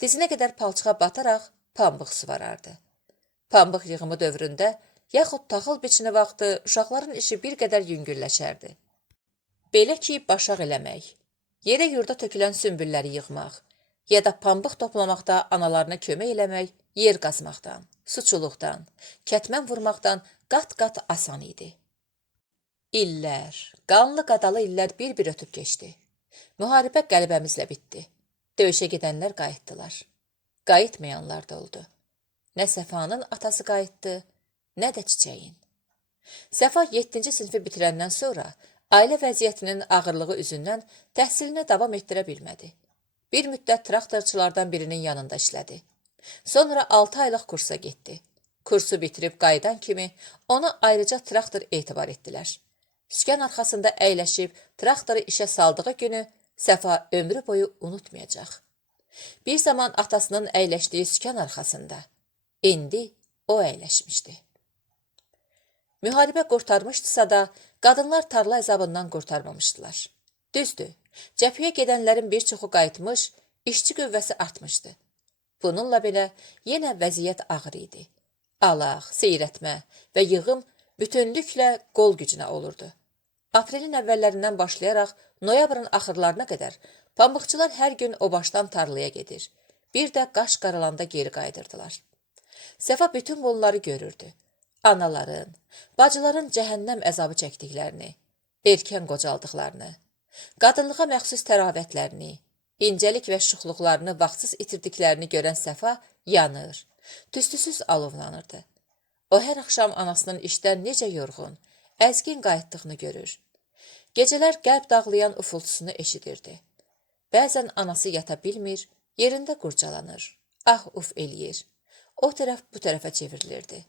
Dizinə qədər palçığa bataraq pambıq suvarardı. Pambıq yığımı dövründə, yaxud taxıl biçini vaxtı uşaqların işi bir qədər yüngülləşərdi. Belə ki, başaq eləmək, yerə yurda tökülən sümbülləri yığmaq, ya da pambıq toplamaqda analarına kömək eləmək yer qazmaqdan, suçuluqdan, kətmən vurmaqdan qat-qat asan idi. İllər, qanlı qadalı illər bir-bir ötüb keçdi. Müharibə qələbəmizlə bitdi. Döyüşə gedənlər qayıtdılar. Qayıtmayanlar da oldu. Nə Səfanın atası qayıtdı, nə də Çiçəyin. Səfa 7-ci sinfi bitirəndən sonra ailə vəziyyətinin ağırlığı üzündən təhsilini davam etdirə bilmədi. Bir müddət traktorçulardan birinin yanında işlədi. Sonra 6 aylıq kursa getdi. Kursu bitirib qayıdan kimi ona ayrıca traktor etibar etdilər. Sükan arxasında əyləşib traktoru işə saldığı günü Səfa ömrü boyu unutmayacaq. Bir zaman atasının əyləşdiyi sükan arxasında, indi o əyləşmişdi. Müharibə qurtarmışdısa da, qadınlar tarla əzabından qurtarmamışdılar. Düzdür, cəbhəyə gedənlərin bir çoxu qayıtmış, işçi qüvvəsi artmışdı. Bununla belə yenə vəziyyət ağır idi. Alaq, seyrətmə və yığım bütünlüklə qol gücünə olurdu. Aprelin əvvəllərindən başlayaraq noyabrın axırlarına qədər pambıqçılar hər gün o başdan tarlaya gedir. Bir də qaş qaralanda geri qayıdırdılar. Səfa bütün bunları görürdü. Anaların, bacıların cəhənnəm əzabı çəkdiklərini, erkən qocaldıqlarını, qadınlığa məxsus təravətlərini, incəlik və şuxluqlarını vaxtsız itirdiklərini görən Səfa yanır, tüstüsüz alovlanırdı. O hər axşam anasının işdən necə yorğun, əzgin qayıtdığını görür. Gecələr qəlb dağlayan ufultusunu eşidirdi. Bəzən anası yata bilmir, yerində qurcalanır, uf eləyir. O tərəf bu tərəfə çevrilirdi.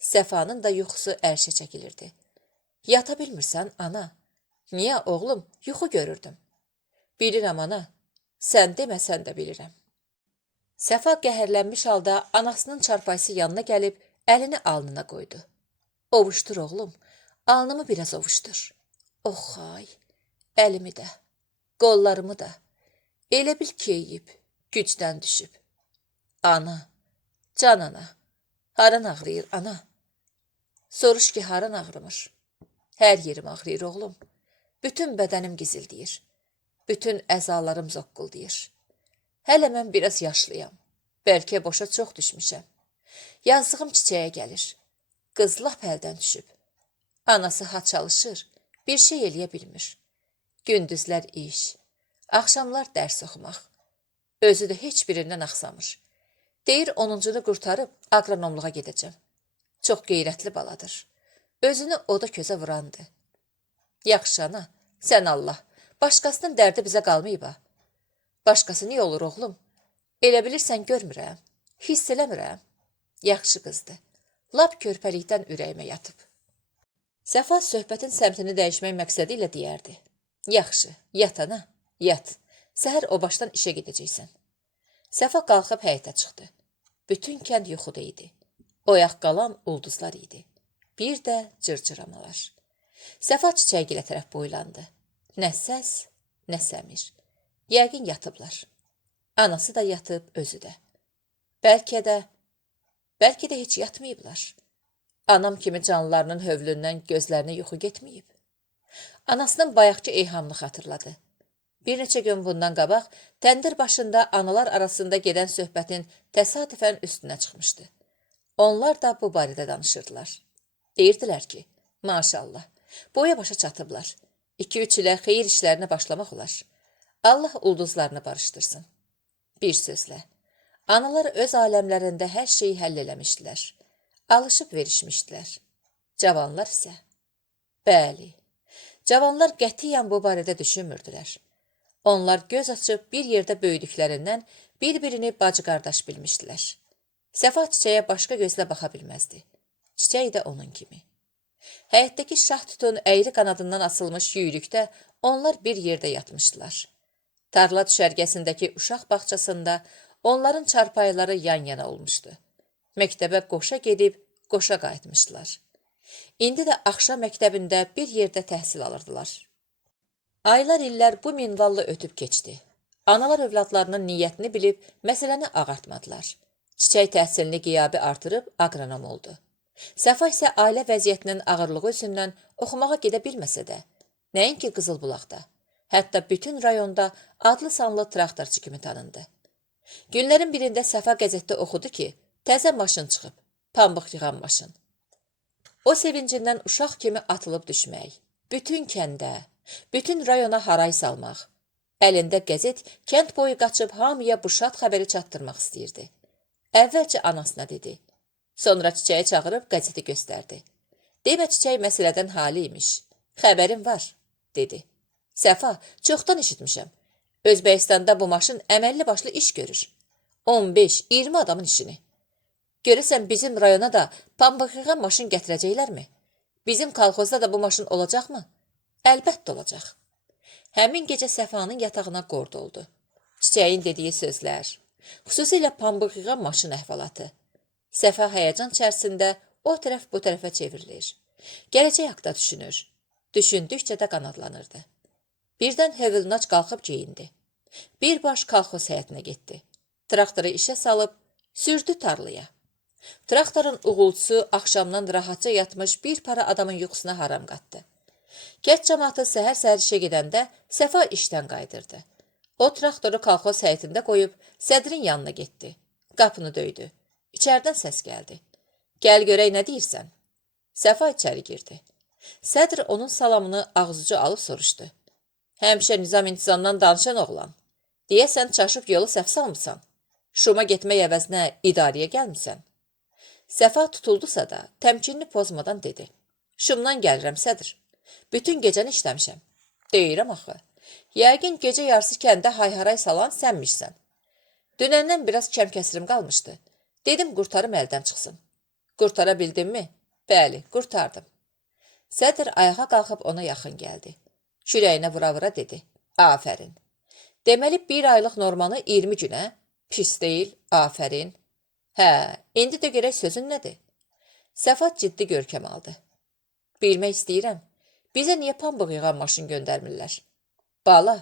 Səfanın da yuxusu ərşə çəkilirdi. Yata bilmirsən, ana? Niyə, oğlum, yuxu görürdüm. Bilirəm, ana, sən deməsən də bilirəm. Səfa qəhərlənmiş halda anasının çarpayısı yanına gəlib, əlini alnına qoydu. Ovuşdur, oğlum, alnımı biraz ovuşdur. Ay, əlimi də, qollarımı da, elə bil ki, yeyib, gücdən düşüb. Ana, can ana, haran ağrıyır, ana? Soruş ki, haran ağrımır. Hər yerim ağrıyır, oğlum. Bütün bədənim gizildiyir. Bütün əzalarım zoqquldayır. Hələ mən biraz yaşlıyam. Bəlkə boşa çox düşmüşəm. Yazığım Çiçəyə gəlir. Qız lap əldən düşüb. Anası ha çalışır, bir şey eləyə bilmir. Gündüzlər iş, axşamlar dərs oxumaq. Özü də heç birindən axsamır. Deyir 10-cunu qurtarıb aqronomluğa gedəcəm. Çox qeyrətli baladır. Özünü oda közə vurandı. Yaxşı ana, sən Allah, başqasının dərdi bizə qalmayıb ha. Başqası niyə olur oğlum? Elə bilirsən görmürəm, hiss eləmirəm. Yaxşı qızdı. Lap körpəlikdən ürəyimə yatıb. Səfa söhbətin səmtini dəyişmək məqsədi ilə deyərdi. Yaxşı, yat ana, yat. Səhər o başdan işə gedəcəksən. Səfa qalxıb həyətə çıxdı. Bütün kənd yuxuda idi. Oyaq qalan ulduzlar idi. Bir də cırcıramalar. Səfa Çiçəkgilə tərəf boylandı. Nə səs, nə səmir. Yəqin yatıblar. Anası da yatıb, özü də. Bəlkə də heç yatmayıblar. Anam kimi canlılarının hövlündən gözlərinə yuxu getməyib. Anasının bayaqki eyhamını xatırladı. Bir neçə gün bundan qabaq təndir başında analar arasında gedən söhbətin təsadüfən üstünə çıxmışdı. Onlar da bu barədə danışırdılar. Deyirdilər ki, maşallah, boya başa çatıblar. 2-3 ilə xeyir işlərinə başlamaq olar. Allah ulduzlarını barışdırsın. Bir sözlə, analar öz aləmlərində hər şeyi həll eləmişdilər. Alışıb verişmişdilər. Cavanlar isə, bəli, cavanlar qətiyyən bu barədə düşünmürdülər. Onlar göz açıb bir yerdə böyüdüklərindən bir-birini bacı-qardaş bilmişdilər. Səfa Çiçəyə başqa gözlə baxa bilməzdi. Çiçək də onun kimi. Həyətdəki şah tutun əyri qanadından asılmış yüyürükdə onlar bir yerdə yatmışdılar. Tarla düşərgəsindəki uşaq bağçasında onların çarpayıları yan-yana olmuşdu. Məktəbə qoşa gedib, qoşa qayıtmışdılar. İndi də axşam məktəbində bir yerdə təhsil alırdılar. Aylar illər bu minvallı ötüb keçdi. Analar övladlarının niyyətini bilib məsələni ağartmadılar. Çiçək təhsilini qiyabi artırıb aqronom oldu. Səfa isə ailə vəziyyətinin ağırlığı üzündən oxumağa gedə bilməsə də, nəinki Qızılbulaqda, hətta bütün rayonda adlı sanlı traktorçu kimi tanındı. Günlərin birində Səfa qəzetdə oxudu ki, təzə maşın çıxıb. Pambıq yığan maşın. O sevincindən uşaq kimi atılıb düşmək, bütün kəndə, bütün rayona haray salmaq. Əlində qəzet kənd boyu qaçıb hamıya bu şad xəbəri çatdırmaq istəyirdi. Əvvəlcə anasına dedi. Sonra çiçəyi çağırıb qəzeti göstərdi. Demə çiçək məsələdən hali imiş. Xəbərim var, dedi. Səfa, çoxdan eşitmişəm. Özbəkistanda bu maşın əməlli başlı iş görür. 15-20 adamın işini. Görəsən bizim rayona da pambıq yığan maşın gətirəcəklərmi? Bizim kolxozda da bu maşın olacaqmı? Əlbəttə olacaq. Həmin gecə Səfanın yatağına qord oldu. Çiçəyin dediyi sözlər, xüsusilə pambıq yığan maşın əhvalatı. Səfa həyəcan içərisində o tərəf bu tərəfə çevrilir. Gələcək haqda düşünür. Düşündükcə də qanadlanırdı. Birdən hövülnac qalxıb geyindi. Birbaş kolxoz həyətinə getdi. Traktoru işə salıb sürdü tarlaya. Traktorun uğultusu axşamdan rahatca yatmış bir para adamın yuxusuna haram qatdı. Kənd cəmaatı səhər-səhər işə gedəndə Səfa işdən qayıdırdı. O traktoru kolxoz həyətində qoyub sədrin yanına getdi. Qapını döydü. İçərdən səs gəldi. Gəl görək nə deyirsən? Səfa içəri girdi. Sədr onun salamını ağzucu alıb soruşdu. Həmişə nizam-intizamdan danışan oğlan. Deyəsən çaşıb yolu səhv salmısan. Şuma getmək əvəzinə idarəyə gəlmirsən. Səfa tutuldusa da təmkinini pozmadan dedi. Şumdan gəlirəm sədr. Bütün gecəni işləmişəm. Deyirəm axı. Yəqin gecə yarısı kəndə hayharay salan sənmişsən. Dünəndən biraz kəmkəsirim qalmışdı. Dedim qurtarım əldən çıxsın. Qurtara bildinmi? Bəli, qurtardım. Sədr ayağa qalxıb ona yaxın gəldi. Kürəyinə vura-vura dedi. Afərin. Deməli bir aylıq normanı 20 günə? Pis deyil, afərin. Hə, indi də görək sözün nədir? Səfa ciddi görkəm aldı. Bilmək istəyirəm, bizə niyə pambıq yığan maşın göndərmirlər? Bala,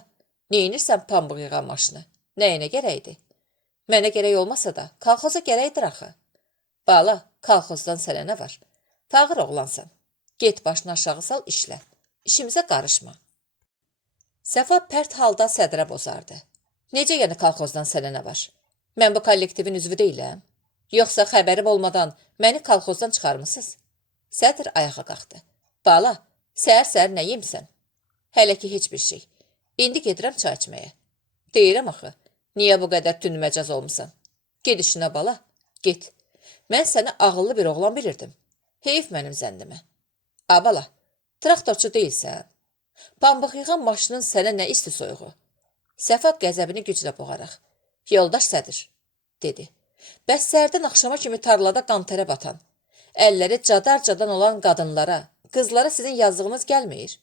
neyinirsən pambıq yığan maşını? Nəyinə gərəkdir? Mənə gərək olmasa da, kolxoza gərəkdir axı. Bala, kolxozdan sənə nə var? Fağır oğlansan. Get başını aşağı sal, işlə. İşimizə qarışma. Səfa pərt halda sədrə bozardı. Necə yəni kolxozdan sənə nə var? Mən bu kollektivin üzvü deyiləm. Yoxsa xəbərim olmadan məni kolxozdan çıxarmısınız? Sədr ayağa qalxdı. Bala, səhər-səhər nə yemsən? Hələ ki heç bir şey. İndi gedirəm çay içməyə. Deyirəm axı, niyə bu qədər tünməcaz olmusan? Ged işinə bala, get. Mən səni ağıllı bir oğlan bilirdim. Heyif mənim zəndimə. A bala, traktorçu deyilsən. Pambıq yığan maşının sənə nə isti soyuğu? Səfa qəzəbini güclə boğaraq. Yoldaş sədr, dedi. Bəs səhərdən axşama kimi tarlada qan-tərə batan, əlləri cadar-cadan olan qadınlara, qızlara sizin yazdığınız gəlmir?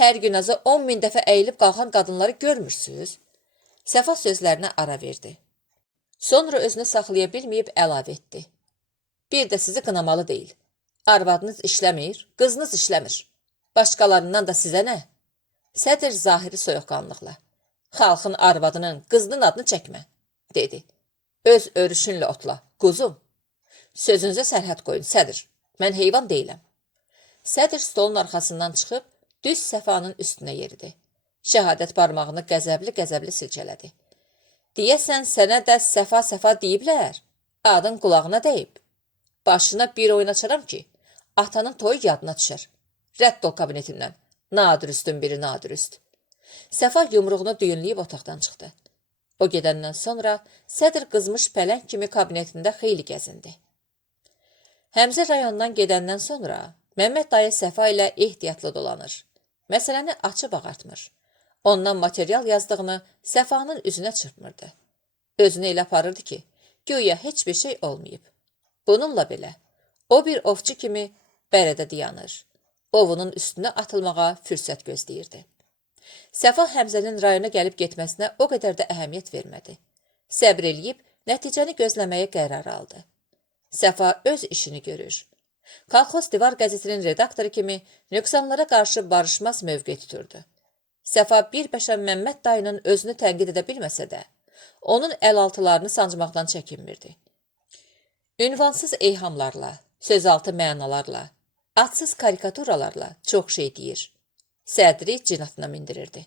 Hər gün azı 10.000 dəfə əyilib qalxan qadınları görmürsünüz? Səfa sözlərinə ara verdi. Sonra özünü saxlaya bilməyib əlavə etdi. Bir də sizi qınamalı deyil. Arvadınız işləmir, qızınız işləmir. Başqalarından da sizə nə? Sədr zahiri soyuqqanlıqla. Xalqın arvadının, qızının adını çəkmə, dedi. Öz örüşünlə otla, quzum. Sözünüzə sərhəd qoyun, sədr. Mən heyvan deyiləm. Sədr stolun arxasından çıxıb, düz Səfanın üstünə yeridi. Şəhadət barmağını qəzəbli-qəzəbli silkələdi. Deyəsən sənə də Səfa deyiblər. Adın qulağına dəyib. Başına bir oyun açaram ki, atanın toyu yadına düşər. Rədd ol kabinetimdən. Nadürüstün biri nadürüst. Səfa yumruğunu düyünləyib otaqdan çıxdı. O gedəndən sonra sədr qızmış pələng kimi kabinetində xeyli gəzindi. Həmzə rayondan gedəndən sonra Məmməd dayı Səfa ilə ehtiyatlı dolanır. Məsələni açıb ağartmır. Ondan material yazdığını Səfanın üzünə çırpmırdı. Özünü elə aparırdı ki, güya heç bir şey olmayıb. Bununla belə, o bir ovçu kimi bərədə dayanır. Ovunun üstünə atılmağa fürsət gözləyirdi. Səfa Həmzənin rayona gəlib getməsinə o qədər də əhəmiyyət vermədi. Səbr eləyib, nəticəni gözləməyə qərar aldı. Səfa öz işini görür. Kolxoz Divar qəzetinin redaktoru kimi nöqsanlara qarşı barışmaz mövqe tuturdu. Səfa birbəşə Məmməd dayının özünü tənqid edə bilməsə də, onun əlaltılarını sancmaqdan çəkinmirdi. Ünvansız eyhamlarla, sözaltı mənalarla, adsız karikaturalarla çox şey deyir. Sədri cinatına mindirirdi.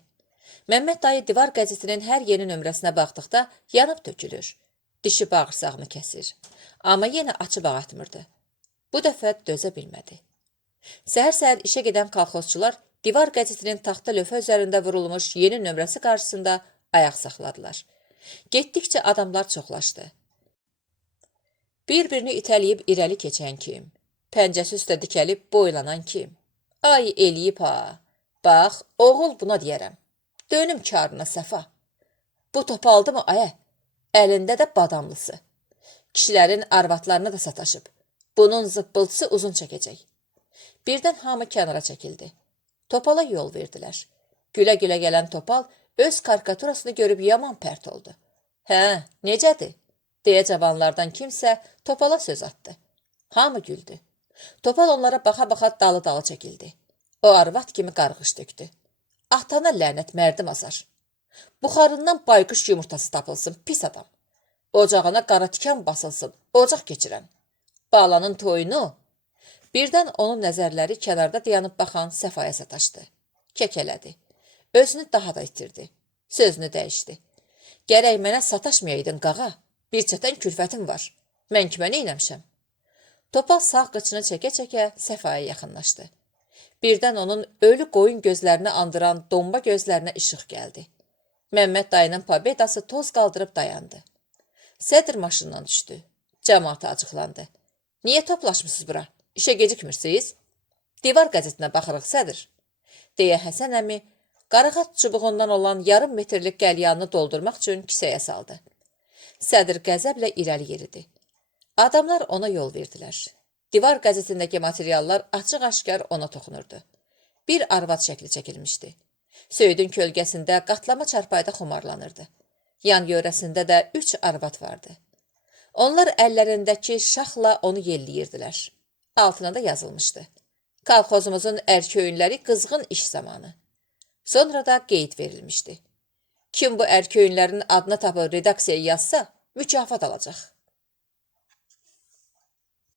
Məmməd dayı Divar qəzetinin hər yeni nömrəsinə baxdıqda yanıb tökülür. Dişi bağırsağını kəsir. Amma yenə açıb ağatmırdı. Bu dəfə dözə bilmədi. Səhər-səhər işə gedən kolxozçular Divar qəzetinin taxta lövhə üzərində vurulmuş yeni nömrəsi qarşısında ayaq saxladılar. Getdikcə adamlar çoxlaşdı. Bir-birini itələyib irəli keçən kim, pəncəsi üstə dikəlib boylanan kim. Ay eləyib ha, bax, oğul buna deyərəm, dönüm karına Səfa. Bu topaldı mı ayə? Əlində də badamlısı. Kişilərin arvatlarına da sataşıb. Bunun zıppıltısı uzun çəkəcək. Birdən hamı kənara çəkildi. Topala yol verdilər. Gülə-gülə gələn Topal öz karikaturasını görüb yaman pərt oldu. Hə, necədir? Deyə cavanlardan kimsə Topala söz atdı. Hamı güldü. Topal onlara baxa-baxa dalı-dalı çəkildi. O arvat kimi qarğış döktü. Atana lənət mərdim azar. Buxarından bayquş yumurtası tapılsın, pis adam. Ocağına qara tikan basılsın, ocaq keçirən. Balanın toyunu. Birdən onun nəzərləri kənarda dayanıb baxan Səfaya sataşdı. Kəkələdi. Özünü daha da itirdi. Sözünü dəyişdi. Gərək mənə sataşmayaydın qağa. Bir çətən külfətim var. Mən kimə neynəmişəm? Topal sağ qıçını çəkə-çəkə Səfaya yaxınlaşdı. Birdən onun ölü qoyun gözlərini andıran domba gözlərinə işıq gəldi. Məmməd dayının pabedası toz qaldırıb dayandı. Sədr maşından düşdü. Cəmaata acıqlandı. Niyə toplaşmısınız bura? İşə gecikmirsiniz? Divar qəzetinə baxırıq sədr. Deyə Həsən əmi qarağat çubuğundan olan yarım metrlik qəlyanını doldurmaq üçün kisəyə saldı. Sədr qəzəblə irəli yeridi. Adamlar ona yol verdilər. Divar qəzetindəki materiallar açıq-aşkar ona toxunurdu. Bir arvad şəkli çəkilmişdi. Söyüdün kölgəsində qatlama çarpayda xumarlanırdı. Yan yörəsində də 3 arvad vardı. Onlar əllərindəki şaxla onu yelləyirdilər. Altına da yazılmışdı. Kolxozumuzun ərköyünləri qızğın iş zamanı. Sonra da qeyd verilmişdi. Kim bu ərköyünlərin adına tapıb redaksiyaya yazsa, mükafat alacaq.